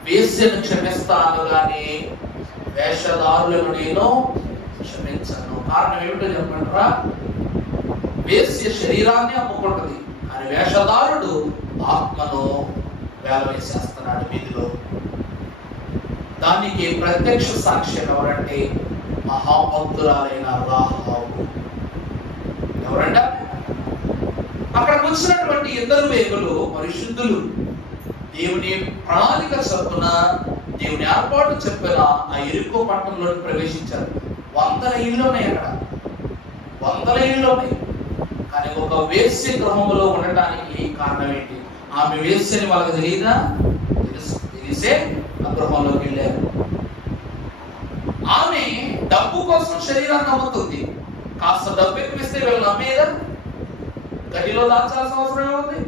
వేశ్యను క్షమిస్తాను గాని వేషధారులను నేను క్షమించను. కారణం ఏమిటో చెప్పంటారా, వేశ్య శరీరాన్ని అమ్ముకుంటది, కానీ వేషధారుడు ఆత్మను వేలవేసేస్తున్నాడు వీధిలో. దానికి ప్రత్యక్ష సాక్ష్యం ఎవరంటే మహాభక్తురాలైన రాహాబు. ఎవరంట, అక్కడికి వచ్చినటువంటి 2 వేగులు పరిశుద్ధులు, దేవుని ప్రణాళిక చొప్పున దేవుని ఏర్పాటు చెప్పిన ఆ ఎరికో పట్టణంలోకి ప్రవేశించారు. 100 ఇళ్ళు ఉన్నాయి, అక్కడ 100 ఇళ్ళు ఉన్నాయి. కానీ ఒక వేశ్య గృహంలో ఉండటానికి కారణం ఏంటి? ఆమె వేశ్యని వాళ్ళకి తెలియదా? తెలిసే ఆ గృహంలోకి వెళ్ళారు. ఆమె డబ్బు కోసం శరీరాన్ని అమ్ముతుంది. కాస్త డబ్బు ఎక్కువిస్తే వీళ్ళు నమ్మేదా? గడిలో దాచాల్సిన అవసరం ఏముంది?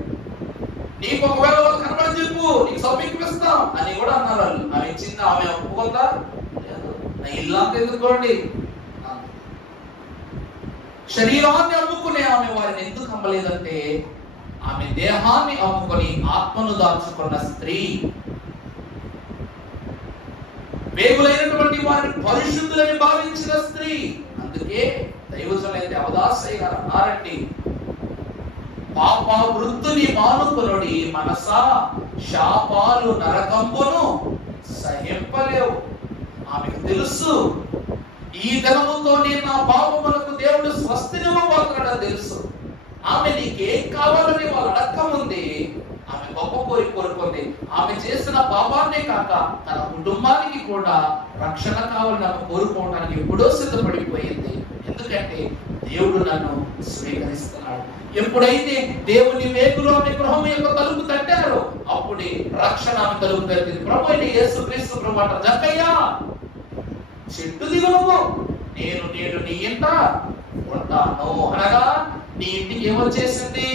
నీకు ఒకవేళ వాళ్ళు కనబడి చెప్పు, నీకు సబ్బు ఎక్కువిస్తాం అని కూడా అన్నారు వాళ్ళు. ఆమె ఇచ్చింది, ఆమె ఒప్పుకుందా? లేదు. నా ఇల్లు అంత ఎందుకోండి. శరీరాన్ని అమ్ముకునే ఆమె వారిని ఎందుకు అమ్మలేదంటే ఆమె దేహాన్ని అమ్ముకొని ఆత్మను దాచుకున్న స్త్రీ. వేగులైనటువంటి వారిని పరిశుద్ధులని భావించిన స్త్రీ. అందుకే దైవజనులైన దేవదాసయ్య గారు అన్నారండి, పాప వృత్తుని మానుకునుడి మనసా, శాపాలు నరకంబును సహింపలేవు. ఆమెకు తెలుసు, ఈ దినముతో నేను నా పాపములకు దేవుడు స్వస్తినివ్వబోతున్నాడని తెలుసు. ఆమె నీకేం కావాలని వాళ్ళు అడక్క ముందే ఆమె గొప్ప కోరిక కోరుకుంది. ఆమె చేసిన పాపాన్నే కాక తన కుటుంబానికి కూడా రక్షణ కావాలని ఆమె కోరుకోవడానికి ఎప్పుడో సిద్ధపడిపోయింది. ఎందుకంటే దేవుడు నన్ను స్వీకరిస్తున్నాడు. ఎప్పుడైతే దేవుని వేగులో ఆమె గృహం యొక్క తలుపు తట్టారో అప్పుడే రక్షణ ఆమె తలుపు తట్టింది. ప్రభు అయిన యేసుక్రీస్తు ప్రభు అంటారు, జక్కయ్యా చెట్టు దిగును, నేను నేడు నీ ఇంట ఉంటాను అనగా నీ ఇంటికి ఏమొచ్చేసింది?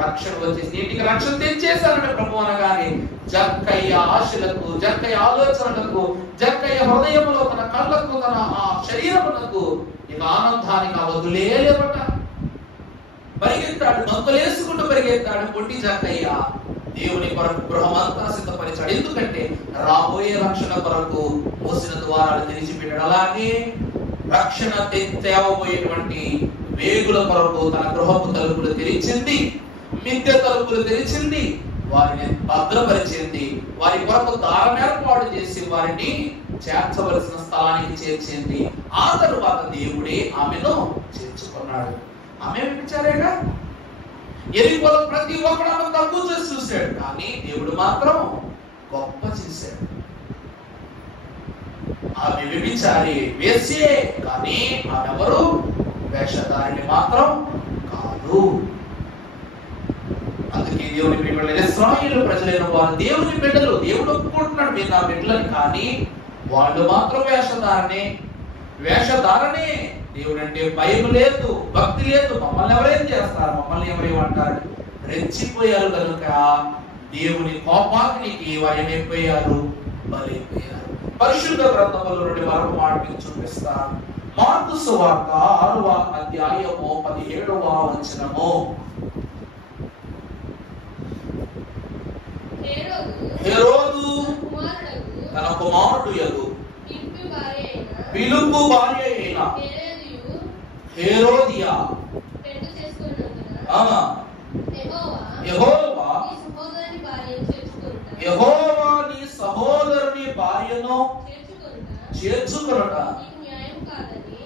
రక్షణ వచ్చేసింది. ఇంటికి రక్షణ తెచ్చేశారని ప్రభు అనగానే జక్కయ్య ఆశలకు, జక్కయ్య ఆలోచనలకు, జక్కయ్య హృదయములో తన కళ్ళకు, తన ఆ శరీరములకు ఇక ఆనందానికి అవధులే లేవట. పరిగెత్తాడు, నొక్కలేసుకుంటూ పరిగెత్తాడు పొట్టి జక్కయ్య. దేవుని కొరకు గృహం అంతా సిద్ధపరిచాడు. ఎందుకంటే రాబోయే రక్షణ కొరకు మూసిన ద్వారాలు తెరిచిపెట్టాడు. అలాగే రక్షణ తేవబోయేటువంటి వేగుల కొరకు తన గృహపు తలుపులు తెరిచింది, మిద్దె తలుపులు తెరిచింది, వారిని భద్రపరిచింది, వారి కొరకు దారం ఏర్పాటు చేసి వారిని చేర్చవలసిన స్థలానికి చేర్చింది. ఆ తరువాత దేవుడే ఆమెను చేర్చుకున్నాడు. ఆమె విచారేగా ఎరికోలో ప్రతి ఒక్కడు ఆమె తక్కువ చేసి చూశాడు, కానీ దేవుడు మాత్రం గొప్ప చేశాడు. ఆమె వ్యభిచారి వేసే, కానీ ఆమెవరు? వేషధారిని మాత్రం కాదు. అందుకే దేవుని బిడ్డలు, ఇశ్రాయేలు ప్రజలైన వారు దేవుని బిడ్డలు. దేవుడు ఒప్పుకుంటున్నాడు మీరు నా బిడ్డలని, కానీ వాళ్ళు మాత్రం వేషధారణే. దేవుడు అంటే భయం లేదు, భక్తి లేదు. మమ్మల్ని ఎవరేం చేస్తారు, మమ్మల్ని ఎవరేమంటారు? రెచ్చిపోయారు కనుక దేవుని కోపాగ్నికి వారు ఏమైపోయారు? బలైపోయారు. పరిశుద్ధ గ్రంథముల నుండి మరొక మాట మీకు చూపిస్తాను. మార్కు సువార్త 6వ అధ్యాయము 17వ వచనము. హేరోదు తన కుమారుడు యగు ఫిలిప్పు భార్య అయిన హేరోదియా యెహోవా నీ సహోదరుని భార్యను చేర్చుకొనుట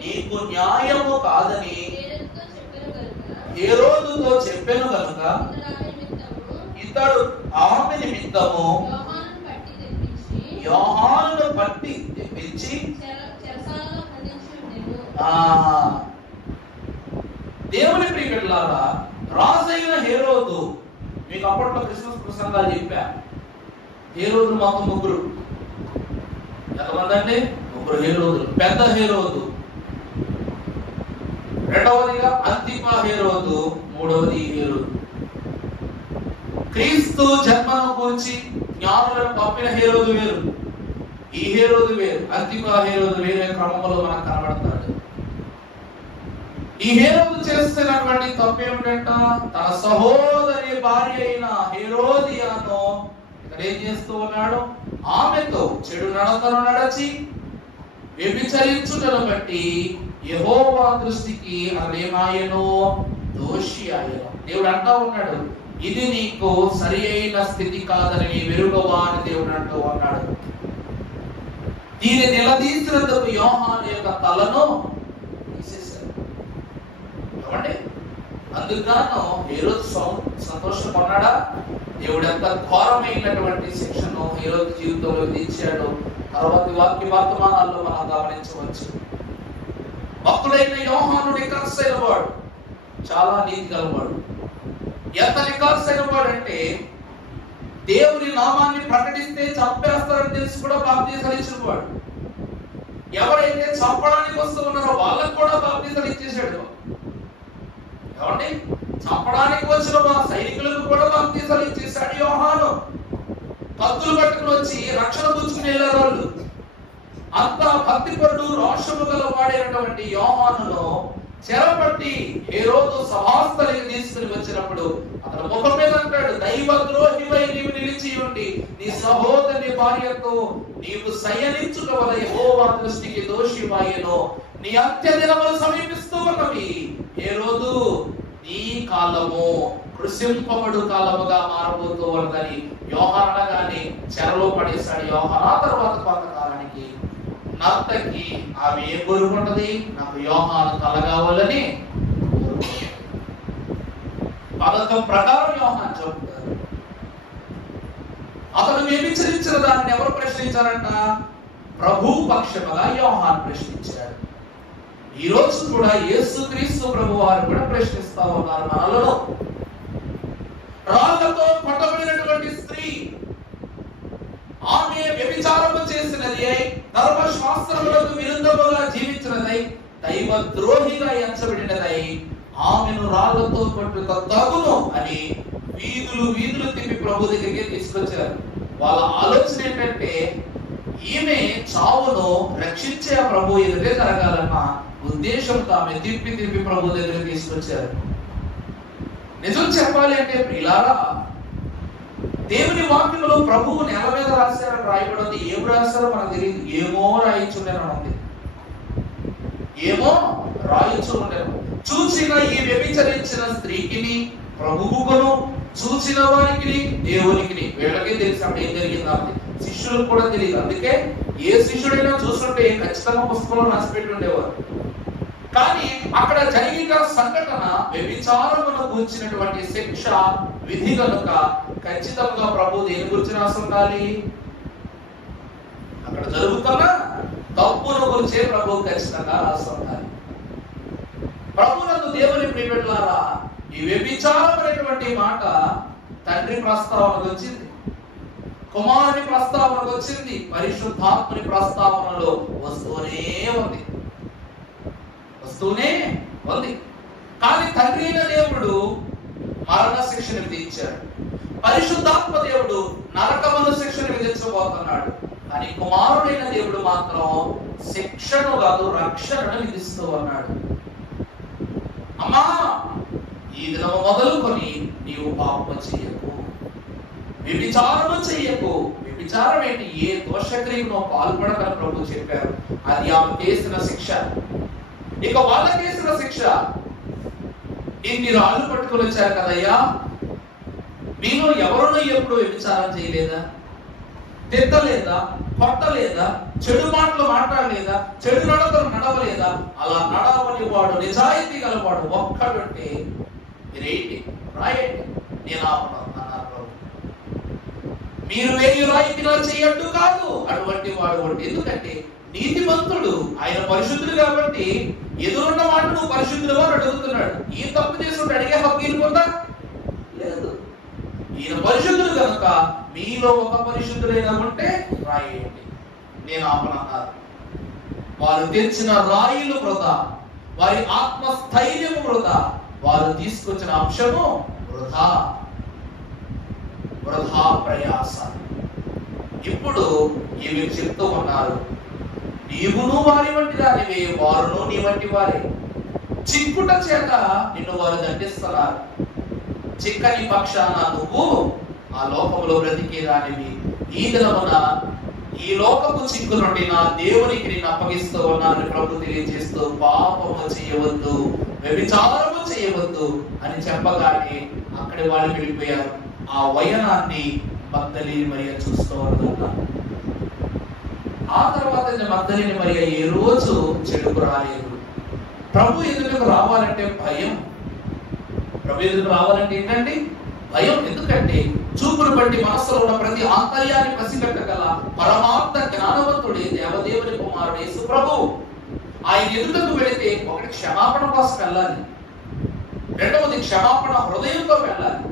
నీకు న్యాయము కాదని హేరోదుతో చెప్పెను గనుక ఇతడు ఆమె నిమిత్తము యోహానును పట్టి తెప్పించి దేవుని ప్రియలారా, రాజైన హేరోదు, మీకు అప్పట్లో క్రిస్మస్ ప్రసంగాలు చెప్పా. హేరోదు మాకు ముగ్గురు. ఎంతమంది అండి? ముగ్గురు హేరోదులు. పెద్ద హేరోదు, రెండవదిగా అంతిపా హేరోదు, మూడవది హేరోదు. క్రీస్తు జన్మను గురించి జ్ఞానులను పంపిన హేరోదు వేరు, ఈ హేరోదు వేరు, అంతిపా హేరోదు వేరే క్రమంలో మనకు కనబడతాడు. ఈ హేరోదు చేస్తున్నటువంటి తప్పు ఏమిటంట? తన సహోదరి భార్య అయిన హేరోదియాను ఇక్కడ ఏం చేస్తూ ఉన్నాడు? ఆమెతో చెడు నడతను నడచి వ్యభిచరించుటను బట్టి యెహోవా దృష్టికి అదేమాయను? దోషి ఆయను. దేవుడు అంటా ఉన్నాడు, ఇది నీకు సరి అయిన స్థితి కాదని నీ వెరుగవా అని దేవుడు అంటూ ఉన్నాడు. దీన్ని నిలదీసినందుకు యోహాను యొక్క తలను తీసేశారు. ఏమండి? అందుకు హేరోదు సంతోషపడ్డాడా? దేవుడు ఎంత ఘోరమైనటువంటి శిక్షను హేరోదు జీవితంలో విధించాడు. తర్వాత వాక్య వర్తమానాల్లో మనం గమనించవచ్చు. భక్తుడైన యోహాను నికార్సైన వాడు, చాలా నీతి గలవాడు. ఎంత నికార్సైన వాడు అంటే దేవుని నామాన్ని ప్రకటిస్తే చంపేస్తారని తెలిసి కూడా బాప్తీసాలు ఇచ్చిన వాడు. ఎవరైతే చంపడానికి వస్తూ ఉన్నారో వాళ్ళకు కూడా బాప్తీసాలు ఇచ్చేసాడు. ఏమండి? చంపడానికి వచ్చిన మా సైనికులకు కూడా బాప్తీసాలు ఇచ్చేసాడు యోహాను. కత్తులు పట్టుకుని వచ్చి రక్షణ పుచ్చుకుని వెళ్ళారు వాళ్ళు. అంత భక్తిపరుడు, రోషము గల వాడైనటువంటి యోహానును చెరపట్టి హేరోదు సభాస్థలికి తీసుకుని వచ్చినప్పుడు అతను ముఖం మీద అంటాడు, దైవద్రోహివై నీవు నిలిచి ఉండి నీ సహోదరి భార్యతో నీవు శయనించుట వల్ల యెహోవా దృష్టికి దోషివాయెను. నీ అంత్య దినములు సమీపిస్తూ ఉన్నవి. హేరోదు, నీ కాలము కృషింపబడు కాలముగా మారబోతూ ఉన్నదని యోహాను అనగానే చెరలో పడేశాడు యోహాను. ఆ తర్వాత కొంతకాలానికి నర్తకి ఆమె ఏం కోరుకుంటది? నాకు యోహాను తల కావాలని పథకం ప్రకారం యోహాను చెప్తారు. అతడు వ్యభిచరించిన దానిని ఎవరు ప్రశ్నించారంట? ప్రభు పక్షముగా యోహాను ప్రశ్నించాడు. ఈ రోజు కూడా యేసుక్రీస్తు ప్రభు వారు కూడా ప్రశ్నిస్తా ఉన్నారు మనలో. రాళ్లతో కొట్టబడినటువంటి స్త్రీ, ఆమె వ్యభిచారము చేసినది, ధర్మశాస్త్రములకు విరుద్ధముగా జీవించినదై, దైవ ద్రోహిగా ఎంచబడినదై, ఆమెను రాళ్లతో కొట్టుట తగును అని వీధులు వీధులు తిప్పి ప్రభు దగ్గరికి తీసుకొచ్చారు. వాళ్ళ ఆలోచన ఏంటంటే ఈమె చావును రక్షించే ఆ ప్రభు ఎదురే జరగాలన్న ఉద్దేశంతో ఆమె తిప్పి తిప్పి ప్రభు దగ్గరికి తీసుకొచ్చారు. నిజం చెప్పాలి అంటే ప్రియులారా, దేవుని వాక్యంలో ప్రభువు నేల మీద రాశారని రాయబడింది. ఏం రాశారో మనకు తెలియదు. ఏమో రాయించుండేనని ఉంది. ఏమో రాయించుండేను. చూసిన ఈ వ్యభిచరించిన స్త్రీకిని ప్రభువుకును, చూసిన వారికి దేవునికి, వీళ్ళకే తెలిసి అక్కడ ఏం జరిగింది. శిష్యులకు కూడా తెలియదు. అందుకే ఏ శిష్యుడైనా చూస్తుంటే ఖచ్చితంగా పుస్తకంలో రాసిపెట్టి ఉండేవారు. కానీ అక్కడ జరిగిన సంఘటన వ్యభిచారమును కూర్చున్నటువంటి శిక్ష విధి కనుక ఖచ్చితంగా ప్రభు దేని గురించి రాసి ఉండాలి? అక్కడ జరుగుతున్న తప్పును గురించే ప్రభు ఖచ్చితంగా రాసి ఉండాలి. ప్రభునందు దేవుని ప్రియబిడ్డలారా, ఈ వ్యభిచారం అనేటువంటి మాట తండ్రి ప్రస్తావనకు వచ్చింది, కుమారుని ప్రస్తావనకు వచ్చింది, పరిశుద్ధాత్మని ప్రస్తావనలో వస్తూనే ఉంది. కానీ తండ్రి అయిన దేవుడు మరణ శిక్షను విధించాడు. పరిశుద్ధాత్మ దేవుడు నరకముల శిక్షను విధించబోతున్నాడు. కానీ కుమారుడైన దేవుడు మాత్రం శిక్షను కాదు, రక్షణను విధిస్తూ ఉన్నాడు. అమ్మా, ఈ దినము మొదలుకొని నీవు పాపము చెయ్యకు, వ్యభిచారము చెయ్యకు. వ్యభిచారం ఏంటి? ఏ దోషక్రియను పాల్పడకని ప్రభు చెప్పారు. అది ఆమె చేసిన శిక్ష. ఇక వాళ్ళకేసిన శిక్ష, ఇన్ని రాళ్ళు పట్టుకుని వచ్చారు కదయ్యా, మీలో ఎవరినో ఎప్పుడు వ్యభిచారం చేయలేదా, తిట్టలేదా, కొట్టలేదా, చెడు మాటలు మాట్లాడలేదా, చెడు నడకలు నడవలేదా? అలా నడవని వాడు, నిజాయితీ గలవాడు ఒక్కడుంటే మీరేంటి రాయండి, నేను అన్నారు. మీరు వేయి రాయితీగా చేయట్టు కాదు అటువంటి వాడు ఒకటి. ఎందుకంటే నీతిమంతుడు, ఆయన పరిశుద్ధుడు కాబట్టి ఎదురున్న వాడు నువ్వు పరిశుద్ధుడు అని అడుగుతున్నాడు. ఈ తప్పు చేసుకుంటే అడిగే హక్కు ఈయనకుందా? లేదు. ఈయన పరిశుద్ధుడు కనుక మీలో ఒక పరిశుద్ధుడైనా ఉంటే రాయండి, నేను ఆపనన్నారు. వారు తెచ్చిన రాయిలు వృధా, వారి ఆత్మస్థైర్యము వృధా, వారు తీసుకొచ్చిన అంశము వృధా, వృధా ప్రయాస. ఇప్పుడు ఇవి చెప్తూ ఉన్నారు, నీవును వారి వంటి దానివే, వారును నీ వంటి వారే. చిక్కుట చేత నిన్ను వారు దండిస్తున్నారు. చిక్కని పక్షాన నువ్వు ఆ లోకములో బ్రతికేదానివి. ఈ దినమున ఈ లోకపు చిక్కు నుండి నా దేవునికి నేను అప్పగిస్తూ ఉన్నానని ప్రభు తెలియజేస్తూ, పాపము చేయవద్దు, వ్యభిచారము చేయవద్దు అని చెప్పగానే అక్కడి వాళ్ళు వెళ్ళిపోయారు. ఆ వయనాన్ని మగ్దలేని మరియ చూస్తూ ఉన్నారు. ఆ తర్వాత మగ్దలేని మరియ ఏ రోజు చెడుకు రాలేదు. ప్రభు ఎదురుకు రావాలంటే భయం. ప్రభు ఎదురుకు రావాలంటే ఏంటండి? భయం. ఎందుకంటే చూపును బట్టి మనస్సులో ఉన్న ప్రతి ఆంతర్యాన్ని పసిగట్టగల పరమార్థ జ్ఞానవంతుడే దేవదేవుని కుమారుడు యేసు ప్రభు. ఆయన ఎదుటకు వెళితే ఒకటి క్షమాపణ కోసం వెళ్ళాలి, రెండవది క్షమాపణ హృదయంతో వెళ్ళాలి.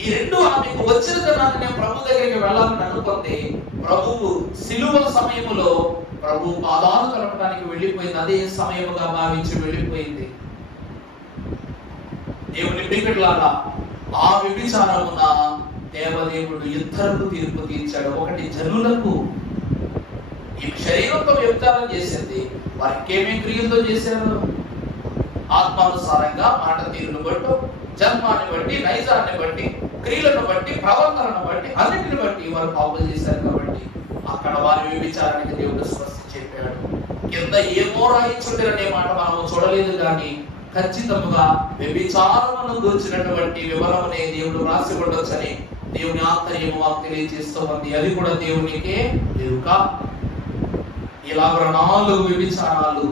ఈ రెండు ఆమెకు వచ్చిన జనాన్ని నేను ప్రభు దగ్గరికి వెళ్ళాలని అనుకుంటే ప్రభువు సిలువ సమయములో ప్రభు పాదాలు కలపడానికి వెళ్ళిపోయింది. అదే సమయముగా భావించి వెళ్ళిపోయింది. దేవుని ప్రియకులారా, ఆ వ్యభిచారమున దేవదేవుడు ఇద్దరుకు తీర్పు తీర్చాడు. ఒకటి జనులకు, ఈ శరీరంతో వ్యభిచారం చేసింది, వారికి ఏమేమి క్రియలతో చేశారు? ఆత్మానుసారంగా, మాట తీరును బట్టి, జన్మాన్ని బట్టి, నైజాన్ని బట్టి, క్రియలను బట్టి, ప్రవర్తనను బట్టి, అన్నిటిని బట్టి వారు పాపం చేశారు. కాబట్టి అక్కడ వారి వ్యభిచారానికి దేవుడు స్వస్తి చెప్పాడు. కింద ఏమో రాయించుండేననే మాట మనము చూడలేదు, కానీ ఖచ్చితంగా వ్యభిచారమును గురించినటువంటి వివరమునే దేవుడు రాసి ఉండొచ్చని దేవుని ఆంతర్యము మాకు తెలియజేస్తూ ఉంది. అది కూడా దేవునికే ఎరుక. ఇలా 4 వ్యభిచారాలు,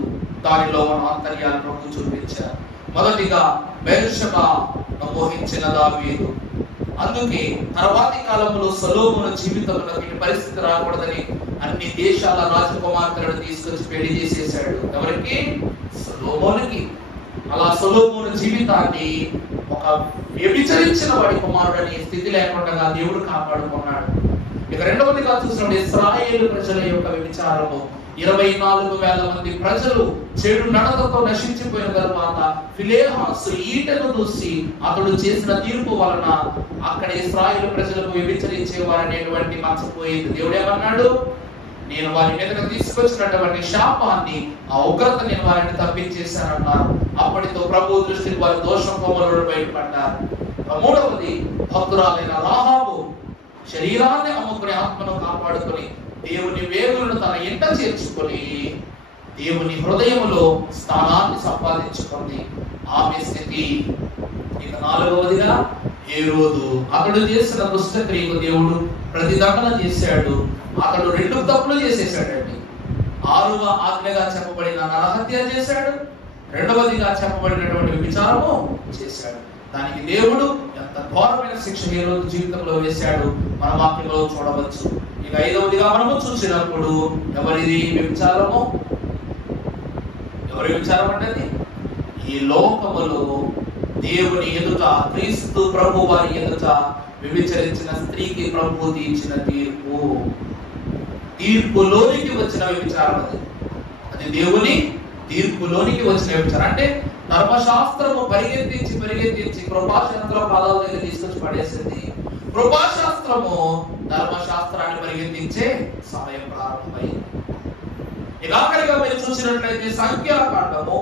దానిలో మన ఆంతర్యాలు ప్రభు చూపించారు. మొదటిగా బెర్షెబను మోహించిన దావీదు. అందుకే తర్వాతి కాలంలో సొలొమోను జీవితంలో ఇటు పరిస్థితి రాకూడదని అన్ని దేశాల రాజకుమార్తెలను తీసుకొచ్చి పెళ్లి చేసేసాడు. ఎవరికి? సొలొమోనుకి. అలా సొలొమోను జీవితాన్ని ఒక వ్యభిచరించిన వాడి కుమారుడని స్థితి లేకుండా దేవుడు కాపాడుకున్నాడు. ఇక రెండవదిగా చూసినప్పుడు ఇశ్రాయేలు ప్రజల యొక్క వ్యభిచారము. 24,000 మంది ప్రజలు చెడు నడతతో నశించిపోయిన తర్వాత ఫిలెహాసు ఈటను దూసి అతడు చేసిన తీర్పు వలన అక్కడ ఇశ్రాయేలు ప్రజలకు వ్యభిచరించేవారనేటువంటి మర్చిపోయింది. దేవుడు ఏమన్నాడు? నేను వారి మీదకి తీసుకొచ్చినటువంటి శాపాన్ని, ఆ ఉగ్రత నేను వారిని తప్పించేశానన్నారు. అప్పటితో ప్రభు దృష్టికి వారి దోషం కొమ్మలు బయటపడ్డారు. మూడవది భక్తురాలైన రాహాబు శరీరాన్ని అమ్ముకుని ఆత్మను కాపాడుకొని దేవుని వేగులను తన ఇంట చేర్చుకొని దేవుని హృదయములో స్థానాన్ని సంపాదించుకుంది. ఆమె స్థితి. ఇక నాలుగవదిగా హేరోదు. అతడు చేసిన దుష్టక్రియకు దేవుడు ప్రతిదండన చేశాడు. అతడు 2 తప్పులు చేసేసాడండి. 6వ ఆజ్ఞగా చెప్పబడిన నరహత్య చేశాడు. రెండవదిగా చెప్పబడినటువంటి విచారము చేశాడు. దానికి దేవుడు ఎంత ఘోరమైన శిక్ష హేరోదు జీవితంలో వేశాడు మన వాక్యంలో చూడవచ్చు. ఇక 5వదిగా మనము చూసినప్పుడు ఎవరిది వ్యభిచారము? ఎవరి విచారం అంటే ఈ లోకములో దేవుని ఎదుట, క్రీస్తు ప్రభు వారి ఎదుట వ్యభిచరించిన స్త్రీకి ప్రభు తీర్చిన తీర్పులోనికి వచ్చిన వ్యభిచారం. అది దేవుని తీర్పులోనికి వచ్చిన వ్యభిచారం. అంటే ధర్మశాస్త్రము పరిగెత్తించి కృపాశాస్త్రం పాదాల దగ్గర తీసుకొచ్చి పడేసింది. కృపాశాస్త్రము ధర్మశాస్త్రాన్ని పరిగెత్తించే సమయం ప్రారంభమైంది. ఇక ఆఖరిగా మీరు చూసినట్లయితే సంఖ్యాకాండము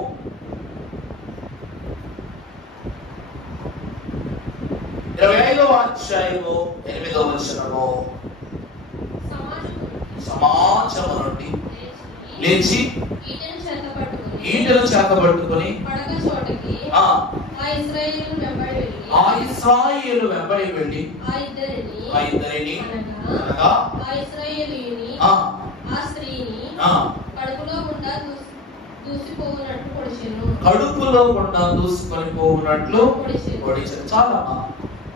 25వ అధ్యాయము 8వ వచనము. సమాజము నుండి లేచి ఈటెను చేతబట్టుకొని ఆ ఇశ్రాయేలు వెంబడి వెళ్ళి ఆ ఇద్దరిని అనగా కడుపులో గుండా దూసుకొని పోవునట్లు పొడిచెను. చాలా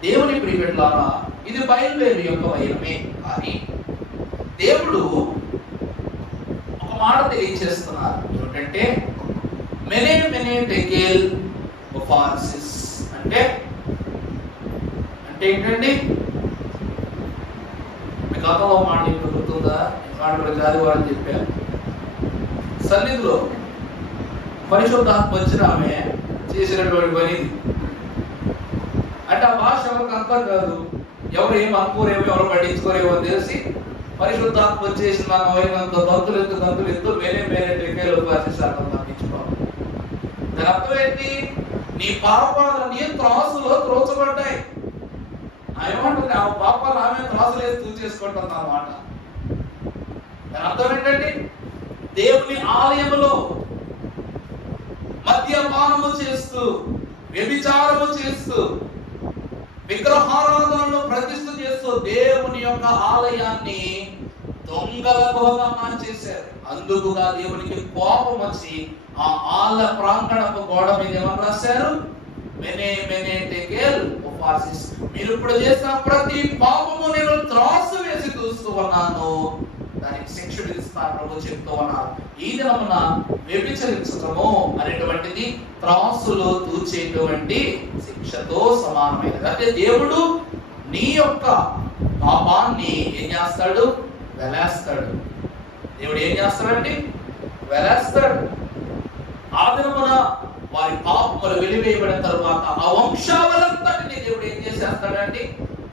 దేవుని ప్రియబిడ్డలారా, ఇది బయలుదేరి యొక్క వైరమే. కానీ దేవుడు ఒక మాట తెలియజేస్తున్నారు. ఏమిటంటే మెనే టెకేల్ ఉఫార్సిస్ అంటే ఏంటండి? మీకు గతంలో మాట ఇప్పుడు గుర్తుందా? మాట కూడా జాదివారని చెప్పారు. సన్నిధిలో పరిశుద్ధాత్మ వచ్చిన ఆమె చేసినటువంటి పని అంటే ఆ భాష ఎవరికి అర్థం కాదు. ఎవరు ఏం అనుకోరేమో, ఎవరు పట్టించుకోరేమో తెలిసి పరిశుద్ధాత్మ వచ్చేసి నాకు అయినంత గంతులు ఎత్తు మేనే టెకేల్ ఉఫార్సిస్ అర్థం తప్పించుకోవాలి. దాని అర్థం ఏంటి? నీ పాపాలన్నీ త్రాసులో త్రోచబడ్డాయి. ఏమంటుంది? ఆ పాపాలు ఆమె త్రాసులు వేసి తూచేసుకుంటుంది అన్నమాట. దాని అర్థం ఏంటంటే దేవుని ఆలయములో మద్యపానము చేస్తూ, వ్యభిచారము చేస్తూ, విగ్రహారాధనను ప్రతిష్ఠ చేస్తూ దేవుని యొక్క ఆలయాన్ని దొంగల గుహగా మార్చేశారు. అందుకుగా దేవునికి కోపం వచ్చి ఆ ఆలయ ప్రాంగణపు గోడ మీద ఏమని రాశారు? మెనే టెకేల్ ఉఫార్సిస్. మీరు ఇప్పుడు చేసిన ప్రతి పాపము నేను త్రాసు వేసి చూస్తూ ఉన్నాను, దానికి శిక్ష విధిస్తాను ప్రభు చెప్తూ ఉన్నారు. ఈ దినమున వ్యభిచరించటము అనేటువంటిది త్రాసులో తూచేటువంటి శిక్షతో సమానమైనది. అంటే దేవుడు నీ యొక్క పాపాన్ని ఏం చేస్తాడు? వెలేస్తాడు. దేవుడు ఏం చేస్తాడండి? వెలేస్తాడు. ఆ దినమున వారి పాపములు వెలివేయబడిన తరువాత ఆ వంశావళంతటిని దేవుడు ఏం చేసేస్తాడండి?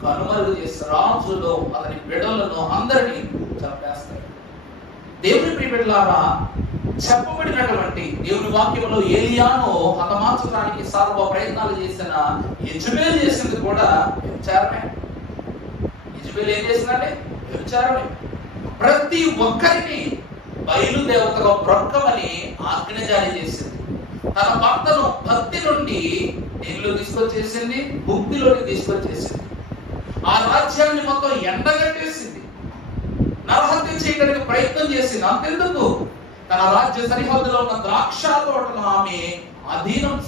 కనుమరుగు చేసి రాజులు అతని బిడ్డలను అందరినీ చంపేస్తాడు. దేవుని ప్రియబిడ్డలారా, చెప్పబడినటువంటి దేవుని వాక్యంలో ఏలియాను హతమార్చడానికి సర్వ ప్రయత్నాలు చేసిన యెజబెల్ చేసింది కూడా వ్యభిచారమే. యెజబెల్ ఏం చేసిందంటే వ్యభిచారమే. ప్రతి ఒక్కరిని బయలుదేవతగా బ్రొక్కమని ఆజ్ఞ జారీ చేసింది. తన భర్తను భక్తి నుండి నీళ్ళు తీసుకొచ్చేసింది, భక్తిలోకి తీసుకొచ్చేసింది. ఆ రాజ్యాన్ని మొత్తం ఎండగట్టేసింది. నరహత్య చేయడానికి ప్రయత్నం చేసింది. అంతెందుకు, తన రాజ్య సరిహద్దులో ఉన్న ద్రాక్ష తోటను ఆమె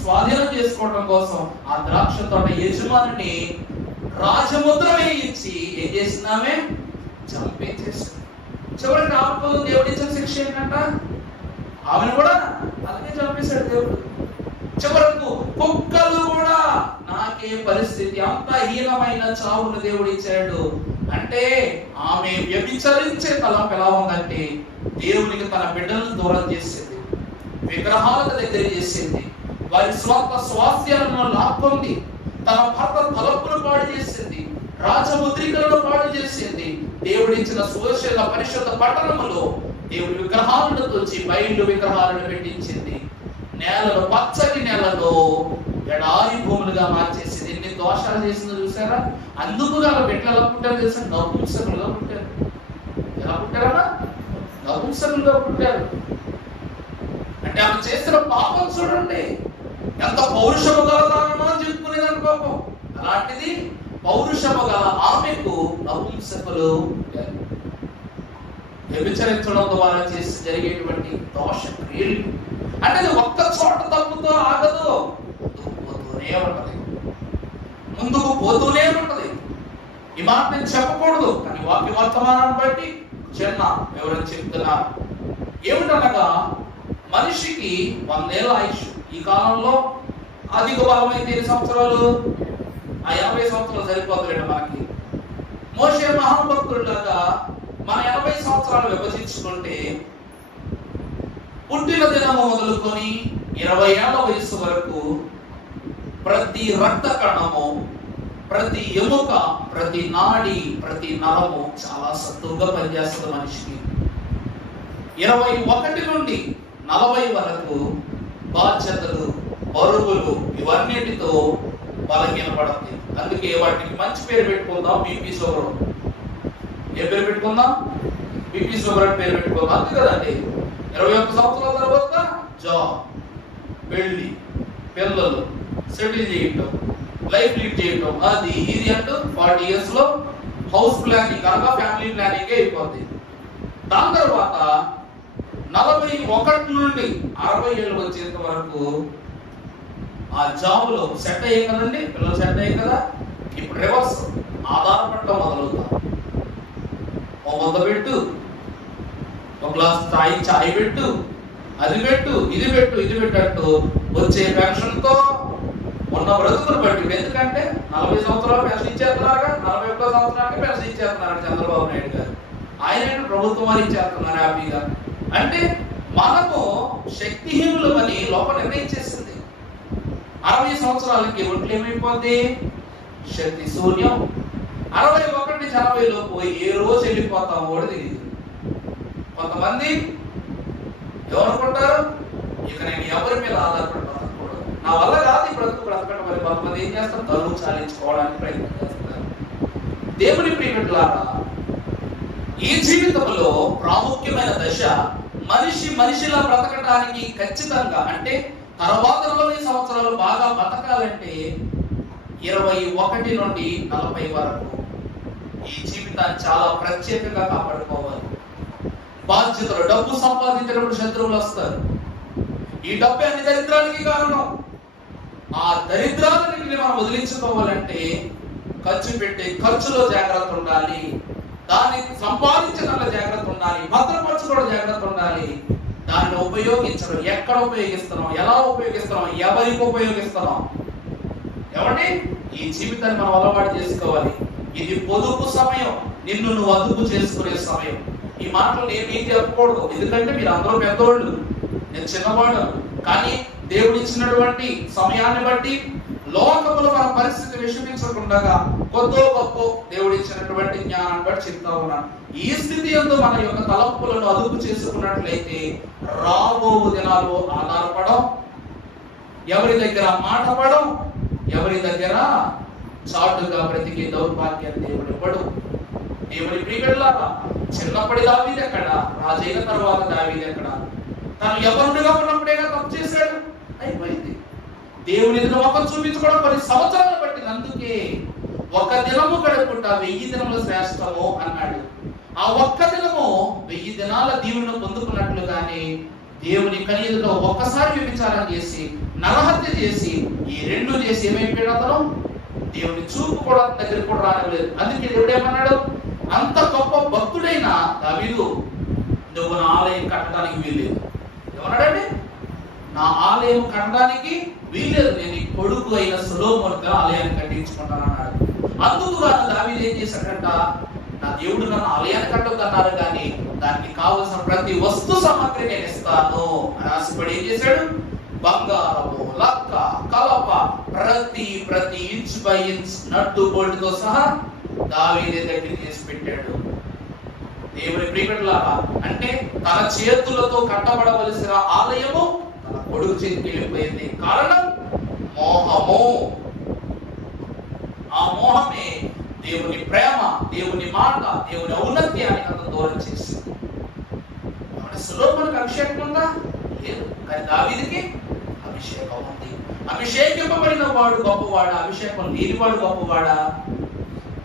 స్వాధీనం చేసుకోవడం కోసం ఆ ద్రాక్ష తోట యజమానిని రాజముద్ర వేయించి ఏం చేసిందామే? చంపించేసింది. చివరికి ఆమెకు దేవుడు ఇచ్చిన శిక్ష ఏంటంట? ఆమెను కూడా అలాగే చంపేశాడు దేవుడు. చివరకు కుక్కలు కూడా నాకే పరిస్థితి, అంత హీనమైన చావును దేవుడు ఇచ్చాడు. అంటే ఆమె వ్యభిచరించే తలంపు ఎలా ఉందంటే దేవునికి తన బిడ్డలను దూరం చేసింది, విగ్రహాలకు దగ్గర చేసింది, వారి స్వంత స్వాస్థ్యాలను లాక్కుంది, తన భర్త తలంపును పాడు చేసింది, రాజముద్రికలను పాడు చేసింది. దేవుడిచ్చిన సుశీల పరిశుద్ధ పట్టణములో దేవుడి విగ్రహాలను తోచి బయలు విగ్రహాలను పెట్టించింది. నేలను పచ్చని నేలలో ఎడారి భూములుగా మార్చేసింది. ఎన్ని దోషాలు చేసిందో చూసారా? అందుకు వాళ్ళ బిడ్డలు ఎలా పుట్టారు తెలుసా? నపుంసకులుగా పుట్టారు. ఎలా పుట్టారా? నపుంసకులుగా పుట్టారు. అంటే ఆమె చేసిన పాపం చూడండి, ఎంత పౌరుషము గలదానమో అని చెప్పుకునేదాన్ని పాపం. అలాంటిది పౌరుషము గల ఆమెకు నపుంసకులు పుట్టారు. వ్యభిచరించడం ద్వారా చేసి జరిగేటువంటి దోష క్రియలు అంటే అది ఒక్క చోట తప్పుతో ఆగదు, పోతూనే ఉంటది, ముందుకు పోతూనే ఉంటది. ఈ మాట నేను చెప్పకూడదు, కానీ వాక్య వర్తమానాన్ని బట్టి చిన్న వివరణ చెప్తున్నారు. ఏమిటనగా మనిషికి 100 ఏళ్ళ ఆయుష్. ఈ కాలంలో అధిక బలమైతే 8 సంవత్సరాలు, ఆ 80 సంవత్సరాలు సరిపోతారండి మనకి. మోషే మహాభక్తుడిలాగా మన 80 సంవత్సరాలు విభజించుకుంటే పుట్టిన దినము మొదలుకొని 20 ఏళ్ల వయస్సు వరకు ప్రతి రక్త కణము, ప్రతి ఎముక, ప్రతి నాడి, ప్రతి నరము చాలా సత్తుగా పనిచేస్తుంది మనిషికి. 21 నుండి 40 వరకు బాధ్యతలు, బరువులు ఇవన్నిటితో బలహీనపడుతుంది. అందుకే వాటికి మంచి పేరు పెట్టుకుందాం, బీపీ షుగర్. ఏ పేరు పెట్టుకుందాం? బీపీ షుగర్ అని పేరు పెట్టుకుందాం. అంతే కదండి. 21 సంవత్సరాల తర్వాత జాబ్, పెళ్లి, పిల్లలు, సెటిల్ చేయటం, లైఫ్ లీడ్ చేయటం, అది ఇది అంటూ 40 years లో హౌస్ ప్లానింగ్ కనుక ఫ్యామిలీ ప్లానింగ్ అయిపోద్ది. దాని తర్వాత 41 నుండి 60 ఏళ్ళు వచ్చేంత వరకు ఆ జాబ్ లో సెట్ అయ్యే కదండి, పిల్లలు సెట్ అయ్యే కదా. ఇప్పుడు రివర్స్ ఆధారపడటం మొదలవుతాం. ఓ వంద పెట్టు, ఒక గ్లాస్ చాయ్ పెట్టు, అది పెట్టు, ఇది పెట్టు, ఇది పెట్టట్టు వచ్చే పెన్షన్ తో ఉన్న బ్రతుకులు బట్టి. ఎందుకంటే 40 సంవత్సరాలు పెన్షన్ ఇచ్చేస్తున్నారుగా, 41 సంవత్సరానికి పెన్షన్ ఇచ్చేస్తున్నారు చంద్రబాబు నాయుడు గారు. ఆయన ప్రభుత్వం వారు ఇచ్చేస్తున్నారు హ్యాపీగా. అంటే మనము శక్తిహీనులు అని లోపల నిర్ణయించేసింది. 60 సంవత్సరాలకి ఒంట్లు ఏమైపోద్ది? శక్తి శూన్యం. 61 నుంచి 80 లోపు ఏ రోజు వెళ్ళిపోతాం కూడా తెలియదు. కొంతమంది ఏమనుకుంటారు, ఇక నేను ఎవరి మీద ఆధారపడి బ్రతకూడదు, నా వల్ల కాదు ఈ బ్రతుకు బ్రతకడం. మరి కొంతమంది ఏం చేస్తారు? తరువు చాలించుకోవడానికి ప్రయత్నం చేస్తారు. దేవుని ప్రియమిట్లారా, ఈ జీవితంలో ప్రాముఖ్యమైన దశ మనిషిలా బ్రతకడానికి ఖచ్చితంగా, అంటే తర్వాత 40 సంవత్సరాలు బాగా బతకాలంటే 21 నుండి 40 వరకు ఈ జీవితాన్ని చాలా ప్రత్యేకంగా కాపాడుకోవాలి. బాధ్యతలు, డబ్బు సంపాదించినప్పుడు శత్రువులు వస్తారు. ఈ డబ్బు అన్ని దరిద్రానికి కారణం. ఆ దరిద్రాలన్నింటినీ మనం వదిలించుకోవాలంటే ఖర్చు పెట్టే ఖర్చులో జాగ్రత్త ఉండాలి, దాన్ని సంపాదించడంలో జాగ్రత్త ఉండాలి, భద్రపరచుకోవడం జాగ్రత్త ఉండాలి. దాన్ని ఉపయోగించడం, ఎక్కడ ఉపయోగిస్తున్నాం, ఎలా ఉపయోగిస్తున్నాం, ఎవరికి ఉపయోగిస్తున్నాం, ఎవరి ఈ జీవితాన్ని మనం అలవాటు చేసుకోవాలి. ఇది పొదుపు సమయం, నిన్ను నువ్వు అదుపు చేసుకునే సమయం. ఈ మాటలు నేను చెప్పకూడదు, ఎందుకంటే మీరు అందరూ పెద్దోళ్ళు, నేను చిన్నవాడు. కానీ దేవుడు ఇచ్చినటువంటి సమయాన్ని బట్టి లోకములో మన పరిస్థితి విషమించకుండా కొద్దో గొప్ప దేవుడు ఇచ్చినటువంటి జ్ఞానాన్ని బట్టి చెప్తా ఉన్నాను. ఈ స్థితి యందు మన యొక్క తలంపులను అదుపు చేసుకున్నట్లయితే రాబో దినాలు ఆధారపడం, ఎవరి దగ్గర మాట పడం, ఎవరి దగ్గర చాటుగా బ్రతికే దౌర్భాగ్యాన్ని దేవుడు ఇవ్వడు. దేవుని ప్రియబిడ్డలారా, చిన్నప్పటి దావీదు ఎక్కడ, రాజైన తర్వాత దావీదు ఎక్కడ? తను యవ్వనుడిగా ఉన్నప్పుడేగా తప్పు చేశాడు, అయిపోయింది. దేవుని ఎదుట ముఖం చూపించుకోవడం 10 సంవత్సరాలు పట్టింది. అందుకే ఒక దినము గడుపుట 1000 దినముల శ్రేష్టము అన్నాడు. ఆ ఒక్క దినము 1000 దినాల దీవులను పొందుకున్నట్లుగానే దేవుని కని ఎదుట ఒక్కసారి వ్యభిచారం చేసి, నరహత్య చేసి, ఈ 2 చేసి ఏమైపోయాడు? అతను దేవుని చూపు కూడా దగ్గరికి కూడా రానివ్వలేదు. అందుకే దేవుడు ఏమన్నాడు, అంత గొప్ప భక్తుడైన దావీదు, నువ్వు నా ఆలయం కట్టడానికి వీల్లేదు. ఏమన్నాడండి? నా ఆలయం కట్టడానికి వీల్లేదు, నేను ఈ కొడుకు అయిన సొలొమోనుతో ఆలయాన్ని కట్టించుకుంటాను అన్నాడు. అందుకు గాను దావీదు ఏం చేశాడంట, నా దేవుడు నన్ను ఆలయాన్ని కట్టొద్దన్నారు కానీ దానికి కావలసిన ప్రతి వస్తు సామాగ్రి నేను ఇస్తాను అని ఆశపడి ఏం చేశాడు, బంగారము, లక్క, కలప, ప్రతి ఇంచ్ బై ఇంచ్ నట్టు బోల్ట్తో సహా దావీదే దగ్గర చేసి పెట్టాడు. దేవుని ప్రియలారా, అంటే తన చేతులతో కట్టబడవలసిన ఆలయము తన కొడుకు చేతికి వెళ్ళిపోయింది. కారణం మోహము. ఆ మోహమే దేవుని ప్రేమ, దేవుని మాట, దేవుని ఔన్నత్యాన్ని అతను దూరం చేసింది. సొలొమోనుకు అభిషేకం ఉందా? లేదు. కానీ దావీదుకి అభిషేకం ఉంది. అభిషేకింపబడిన వాడు గొప్పవాడా? అభిషేకం లేనివాడు గొప్పవాడా?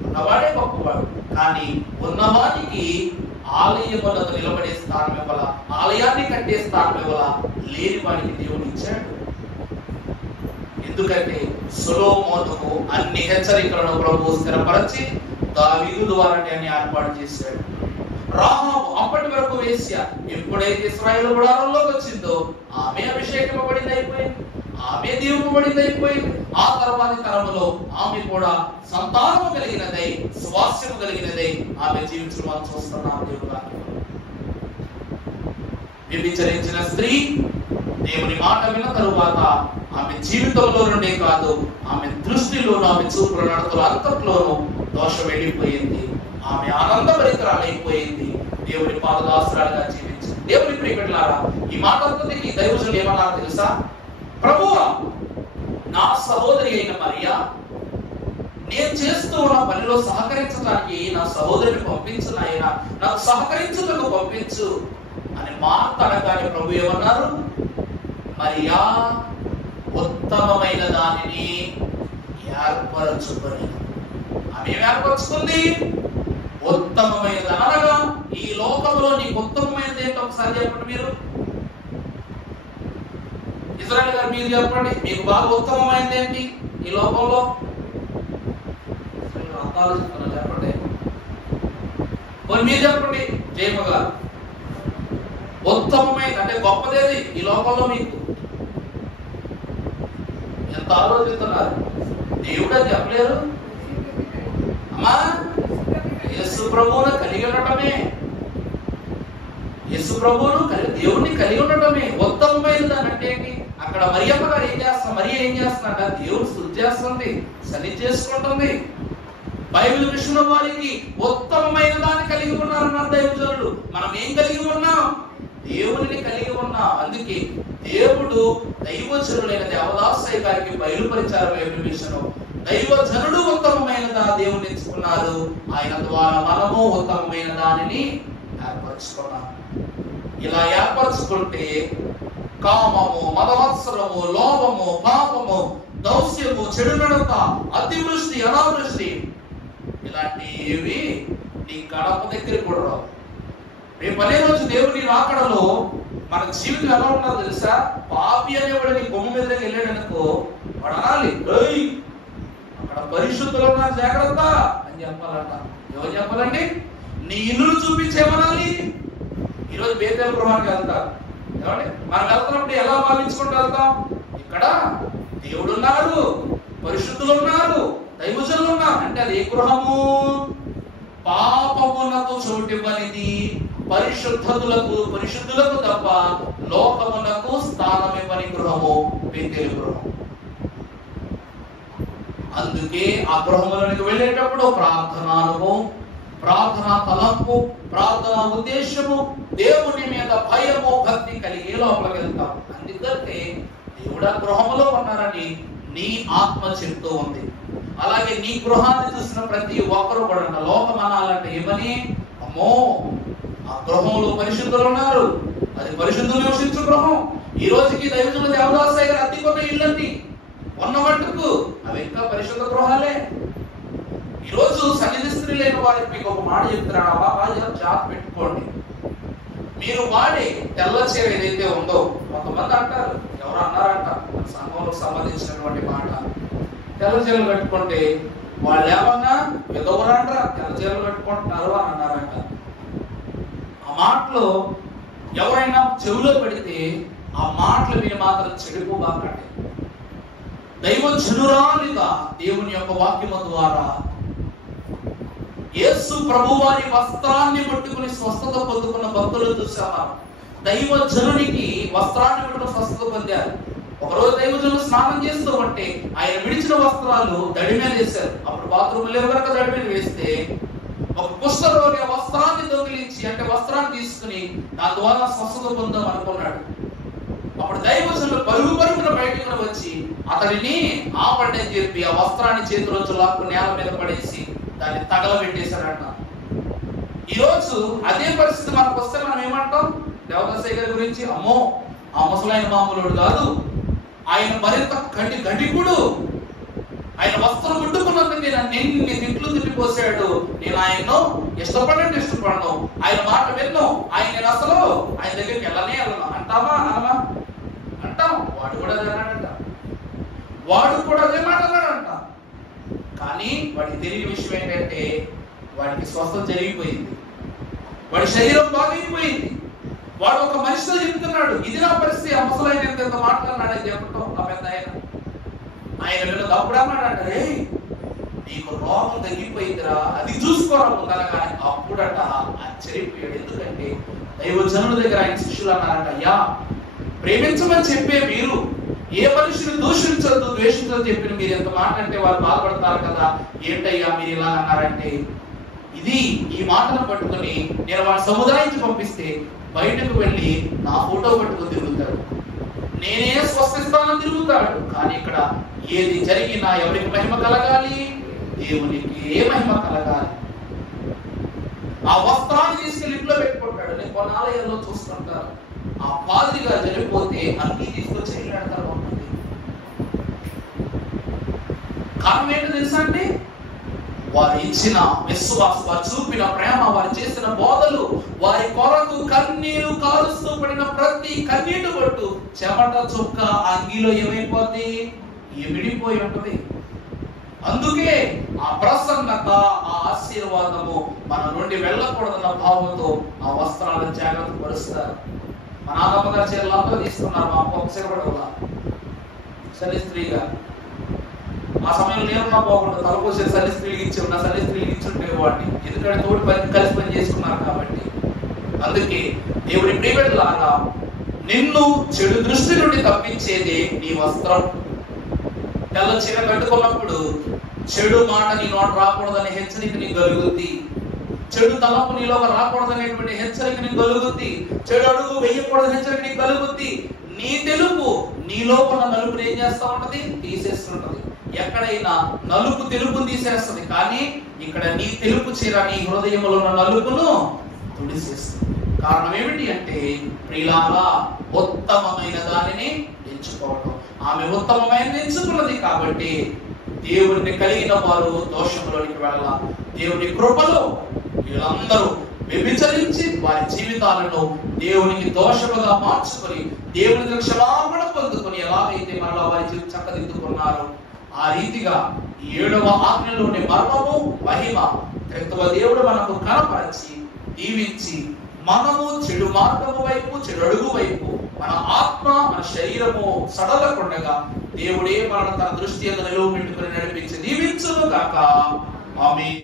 ఉన్నవాడే గొప్పవాడు. కానీ ఉన్నవానికి ఆలయములను నిలబడే స్థానం ఇవ్వాల, ఆలయాన్ని కట్టే స్థానం ఇవ్వాల, లేని వాడికి దేవుడు ఇచ్చాడు. ఎందుకంటే సొలొమోనుకు అన్ని హెచ్చరికలను ప్రభువు స్థిరపరచి దావీదు ద్వారా అని ఏర్పాటు చేశాడు. రాహాబు అప్పటి వరకు వేశ్య, ఎప్పుడైతే ఇశ్రాయేలు గుడారంలోకి వచ్చిందో ఆమె అభిషేకింపబడింది అయిపోయింది, ఆమె దీవింపబడింది అయిపోయింది. ఆ తర్వాతి తరములో ఆమె కూడా సంతానము కలిగినదై, స్వాస్థ్యము కలిగినదై ఆమె జీవించడం మనం చూస్తున్నాం. దేవుడు వ్యభిచరించిన స్త్రీ దేవుని మాట విన్న తరువాత ఆమె జీవితంలో నుండే కాదు, ఆమె దృష్టిలోను, ఆమె చూపుల నడతల అంతట్లోనూ దోషం వెళ్ళిపోయింది. ఆమె ఆనందభరితరాలైపోయింది. దేవుని పాదదాసురాలుగా జీవించింది. దేవుని ప్రియలారా, ఈ మాట అంతటికి దైవజనులు ఏమన్నారో తెలుసా? ప్రభువా, నా సహోదరి అయిన మరియా, నేను చేస్తూ ఉన్న పనిలో సహకరించడానికి నా సహోదరిని పంపించు నాయన, నాకు సహకరించుటకు పంపించు అని మాట్లాడగానే ప్రభు ఏమన్నారు? మరియా ఉత్తమమైన దానిని ఏర్పరచుకొని. ఆమె ఏర్పరచుకుంది ఉత్తమమైనది. అనగా ఈ లోకంలో నీకు ఉత్తమమైనది ఏంటో ఒకసారి చెప్పండి. మీరు ఇజ్రాయెల్ గారు మీరు చెప్పండి, మీకు బాగా ఉత్తమమైనది ఏంటి ఈ లోకంలో? ఆలోచిస్తున్నా, చెప్పండి. మీరు చెప్పండి జయమ్మ గారు, ఉత్తమమైన అంటే గొప్పదేది ఈ లోకంలో? మీకు ఎంత ఆలోచిస్తున్నారు? దేవుడు అని చెప్పలేరు అమ్మా. యేసు ప్రభువును కలిగి ఉండటమే, యేసు ప్రభువును దేవుణ్ణి కలిగి ఉండటమే ఉత్తమమైనది అని అంటే ఏంటి? అక్కడ మరియమ్మ గారు ఏం చేస్తున్నారు? మరియ ఏం చేస్తున్నట్ట? దేవుడు స్తుతి చేస్తుంది, సన్నిధి చేసుకుంటుంది. బైబిల్ విషయంలో వారికి ఉత్తమమైన దాన్ని కలిగి ఉన్నారన్నారు దైవజనులు. మనం ఏం కలిగి ఉన్నాం? దేవుడిని కలిగి ఉన్నాం. అందుకే దేవుడు దైవజనులైన దేవదాసయ్య గారికి బయలుపరిచారు బైబిల్ విషయంలో. దైవజనుడు ఉత్తమమైనదా దేవుని ఎంచుకున్నారు, ఆయన ద్వారా మనము ఉత్తమమైన దానిని ఏర్పరచుకున్నాం. ఇలా ఏర్పరచుకుంటే కామము, మదవత్సరము, లోభము, పాపము, దౌస్యము, చెడు నడత, అతివృష్టి, అనావృష్టి ఇలాంటివి నీ గడప దగ్గర కూడా రావు. రేపు అనే రోజు దేవుని రాకడలో మన జీవితం ఎలా ఉంటుందో తెలుసా? పాపి అనేవాడు నీ కొమ్ము మీదకి వెళ్ళాడనుకో, వాడు అనాలి, అక్కడ పరిశుద్ధులు ఉన్నారు జాగ్రత్త అని చెప్పాలంట. ఎవరు చెప్పాలండి? నీ ఇల్లును చూపించేమనాలి. ఈరోజు బేతేలు గృహానికి వెళ్తారు. ఏమండి, మనం వెళ్తున్నప్పుడు ఎలా భావించుకుంటూ వెళ్తాం? ఇక్కడ దేవుడు ఉన్నారు, పరిశుద్ధులు ఉన్నారు, దైవజనులు ఉన్నారు. అంటే అది ఏ గృహము? పాపమునకు చోటివ్వనిది, పరిశుద్ధులకు తప్ప లోకమునకు స్థానం ఇవ్వని గృహము బేతేలు గృహం. అందుకే ఆ గృహములకు వెళ్ళేటప్పుడు ప్రార్థనా అనుభవం, ప్రార్థనా తలంపు, ప్రార్థనా ఉద్దేశము, దేవుని మీద భయము, భక్తి కలిగే లోపలికి వెళ్తాం. అందుకంటే దేవుడు ఆ గృహములో ఉన్నారని నీ ఆత్మ చెప్తూ ఉంది. అలాగే నీ గృహాన్ని చూసిన ప్రతి ఒక్కరు కూడా లోకం అనాలంటే ఏమని? అమ్మో, ఆ గృహంలో పరిశుద్ధులు ఉన్నారు, అది పరిశుద్ధులు నివసించు గృహం. ఈ రోజుకి దైవజనుల దేవదాసయ్య గారు అద్దెకున్న ఇళ్ళండి ఉన్న మట్టుకు అవి ఇంకా పరిశుద్ధ గృహాలే. ఈరోజు సన్నిధి స్త్రీ లేని వారికి మీకు ఒక మాట చెప్తున్నాడు, ఆ బాబా జాబ్ పెట్టుకోండి. మీరు వాడే తెల్ల చీర ఏదైతే ఉందో, కొంతమంది అంటారు, ఎవరు అన్నారంట సంఘంలో సంబంధించినటువంటి మాట, తెల్ల చీరలు కట్టుకుంటే వాళ్ళు ఏమన్నా విధవరంట తెల్ల చీరలు కట్టుకుంటున్నారు అని అన్నారంట. ఆ మాటలు ఎవరైనా చెవిలో పెడితే ఆ మాటలు విని మాత్రం చెడిపోబాకండి. దైవజనురాలిగా దేవుని యొక్క వాక్యము ద్వారా యేసు ప్రభు వారి వస్త్రాన్ని పట్టుకుని స్వస్థత పొందుకున్న భక్తులు చూసామా? దైవజనునికి వస్త్రాన్ని పట్టుకుని స్వస్థత పొందారు. ఒకరోజు దైవజనులు స్నానం చేస్తూ ఉంటే ఆయన విడిచిన వస్త్రాలు దడి మీద వేశారు. అప్పుడు బాత్రూమ్ లేవు కనుక దడి మీద వేస్తే ఒక కుష్ఠరోగి ఆ వస్త్రాన్ని దొంగిలించి అంటే వస్త్రాన్ని తీసుకుని దాని ద్వారా స్వస్థత పొందాం అనుకున్నాడు. అప్పుడు దైవజనులు పరుగున బయటకు వచ్చి అతడిని ఆపండి అని చెప్పి ఆ వస్త్రాన్ని చేతిలోంచి లాక్కు నేల మీద పడేసి దాన్ని తగలబెట్టేశారంట. ఈరోజు అదే పరిస్థితి మనకు వస్తే మనం ఏమంటాం? దేవదాసయ్య గారి గురించి, అమ్మో ఆ ముసలైన మామూలుడు కాదు, ఆయన మరింత కటికుడు, ఆయన వస్త్రం ముట్టుకున్నందుకు నన్ను ఎన్ని తిట్లు తిట్టిపోసాడు, నేను ఆయన్ను ఇష్టపడను, ఆయన మాట విన్ను, ఆయన అసలు ఆయన దగ్గరికి వెళ్ళనే వెళ్ళను అంటామా అనమా? అంటాం. వాడు కూడా అదే మాట అన్నాడంట. కానీ వాడికి తెలియని విషయం ఏంటంటే వాడికి స్వస్థత జరిగిపోయింది, వాడి శరీరం బాగైపోయింది. వాడు ఒక మనిషితో చెప్తున్నాడు, ఇది నా పరిస్థితి, ఆ ముసలైన ఎంత మాట్లాడినాడని చెప్పటం ఆ పెద్ద ఆయన విన్నది. అప్పుడు అన్నాడంట, రే నీకు రోగం తగ్గిపోయిందిరా, అది చూసుకోరా ముందర. కానీ అప్పుడట ఆశ్చర్యపోయాడు. ఎందుకంటే దైవజనుల దగ్గర ఆయన శిష్యులు అన్నారంట, అయ్యా ప్రేమించమని చెప్పే మీరు ఏ మనిషిని దూషించద్దు ద్వేషించదు చెప్పిన మీరు ఎంత మాట అంటే వారు బాధపడతారు కదా, ఏంటయ్యా మీరు ఇలా అన్నారంటే, ఈ మాటను పట్టుకుని నేను వాడి సముదాయించి పంపిస్తే బయటకు వెళ్ళి నా ఫోటో పట్టుకుని తిరుగుతాడు, నేనే స్వస్థిస్తానని తిరుగుతాడు. కానీ ఇక్కడ ఏది జరిగినా ఎవరికి మహిమ కలగాలి? దేవునికి ఏ మహిమ కలగాలి? ఆ వస్త్రాన్ని తీసుకెళ్లి ఇంట్లో పెట్టుకుంటాడు. నేను కొన్ని ఆలయాల్లో చూస్తుంటారు, ఆ పాదిరిగా జరిగిపోతే అన్ని తీసుకొచ్చి వెళ్ళాడతారు. కారణం ఏంటో తెలుసా అండి? వారు ఇచ్చిన విశ్వాసం, వారు చూపిన ప్రేమ, వారు చేసిన బోధలు, వారి కొరకు కన్నీరు కాలుస్తూ పడిన ప్రతి కన్నీటి బొట్టు చెమట చుక్క అంగిలో ఏమైపోద్ది? ఎమిడిపోయి ఉంటది. అందుకే ఆ ప్రసన్నత, ఆ ఆశీర్వాదము మన నుండి వెళ్ళకూడదన్న భావంతో ఆ వస్త్రాలను జాగ్రత్త పరుస్తారు. మా నాన్నమ్మ గారి చీరలు అందరూ తీసుకున్నారు. మా అమ్మ ఒకసారి కూడా సరి స్త్రీగా ఆ సమయంలో నేనున్నా బాగుంటుంది, తలపోసే సరి స్త్రీలు ఇచ్చి ఉన్న సరి స్త్రీలు ఇచ్చుంటే వాడిని, ఎందుకంటే తోటి కలిసి పని చేసుకున్నారు కాబట్టి. అందుకే దేవుడి ప్రియబిడ్డలారా, నిన్ను చెడు దృష్టి నుండి తప్పించేదే నీ వస్త్రం. తెల్ల చీర కట్టుకున్నప్పుడు చెడు మాట నీ నోట రాకూడదనే హెచ్చరిక నీకు కలుగుద్ది, చెడు తలపు నీలో రాకూడదనేటువంటి హెచ్చరిక నీకు కలుగుద్ది, చెడు అడుగు వేయకూడదని హెచ్చరిక నీకు కలుగుద్ది. నీ తెలుపు నీలో ఉన్న నలుపుని ఏం చేస్తా ఉంటది? తీసేస్తుంటది. ఎక్కడైనా నలుపు తెలుపుని తీసేస్తుంది, కానీ ఇక్కడ నీ తెలుపు చీర నీ హృదయంలో ఉన్న నలుపును తుడిసేస్తుంది. కారణం ఏమిటి అంటే, ప్రియులారా, ఉత్తమమైన దానిని ఎంచుకోవడం. ఆమె ఉత్తమమైన ఎంచుకున్నది కాబట్టి దేవుడిని కలిగిన వారు దోషంలోనికి వెళ్ళాల. దేవుని కృపలో వీళ్ళందరూ వ్యభిచరించి వారి జీవితాలను దేవునికి దోషముగా మార్చుకొని దేవుని క్షమాపణ పొందుకొని ఎలాగైతే మరలా వారి జీవితం చక్కదిద్దుకున్నారు, ఆ రీతిగా 7వ ఆజ్ఞలోని మర్మము, మహిమ క్రైస్తవ దేవుడు మనకు కనపరిచి దీవించి మనము చెడు మార్గము వైపు, చెడు అడుగు వైపు మన ఆత్మ, మన శరీరము సడలకుండగా దేవుడే మన తన దృష్టి నిలువ పెట్టుకుని నడిపించి దీవించును గాక. ఆమేన్.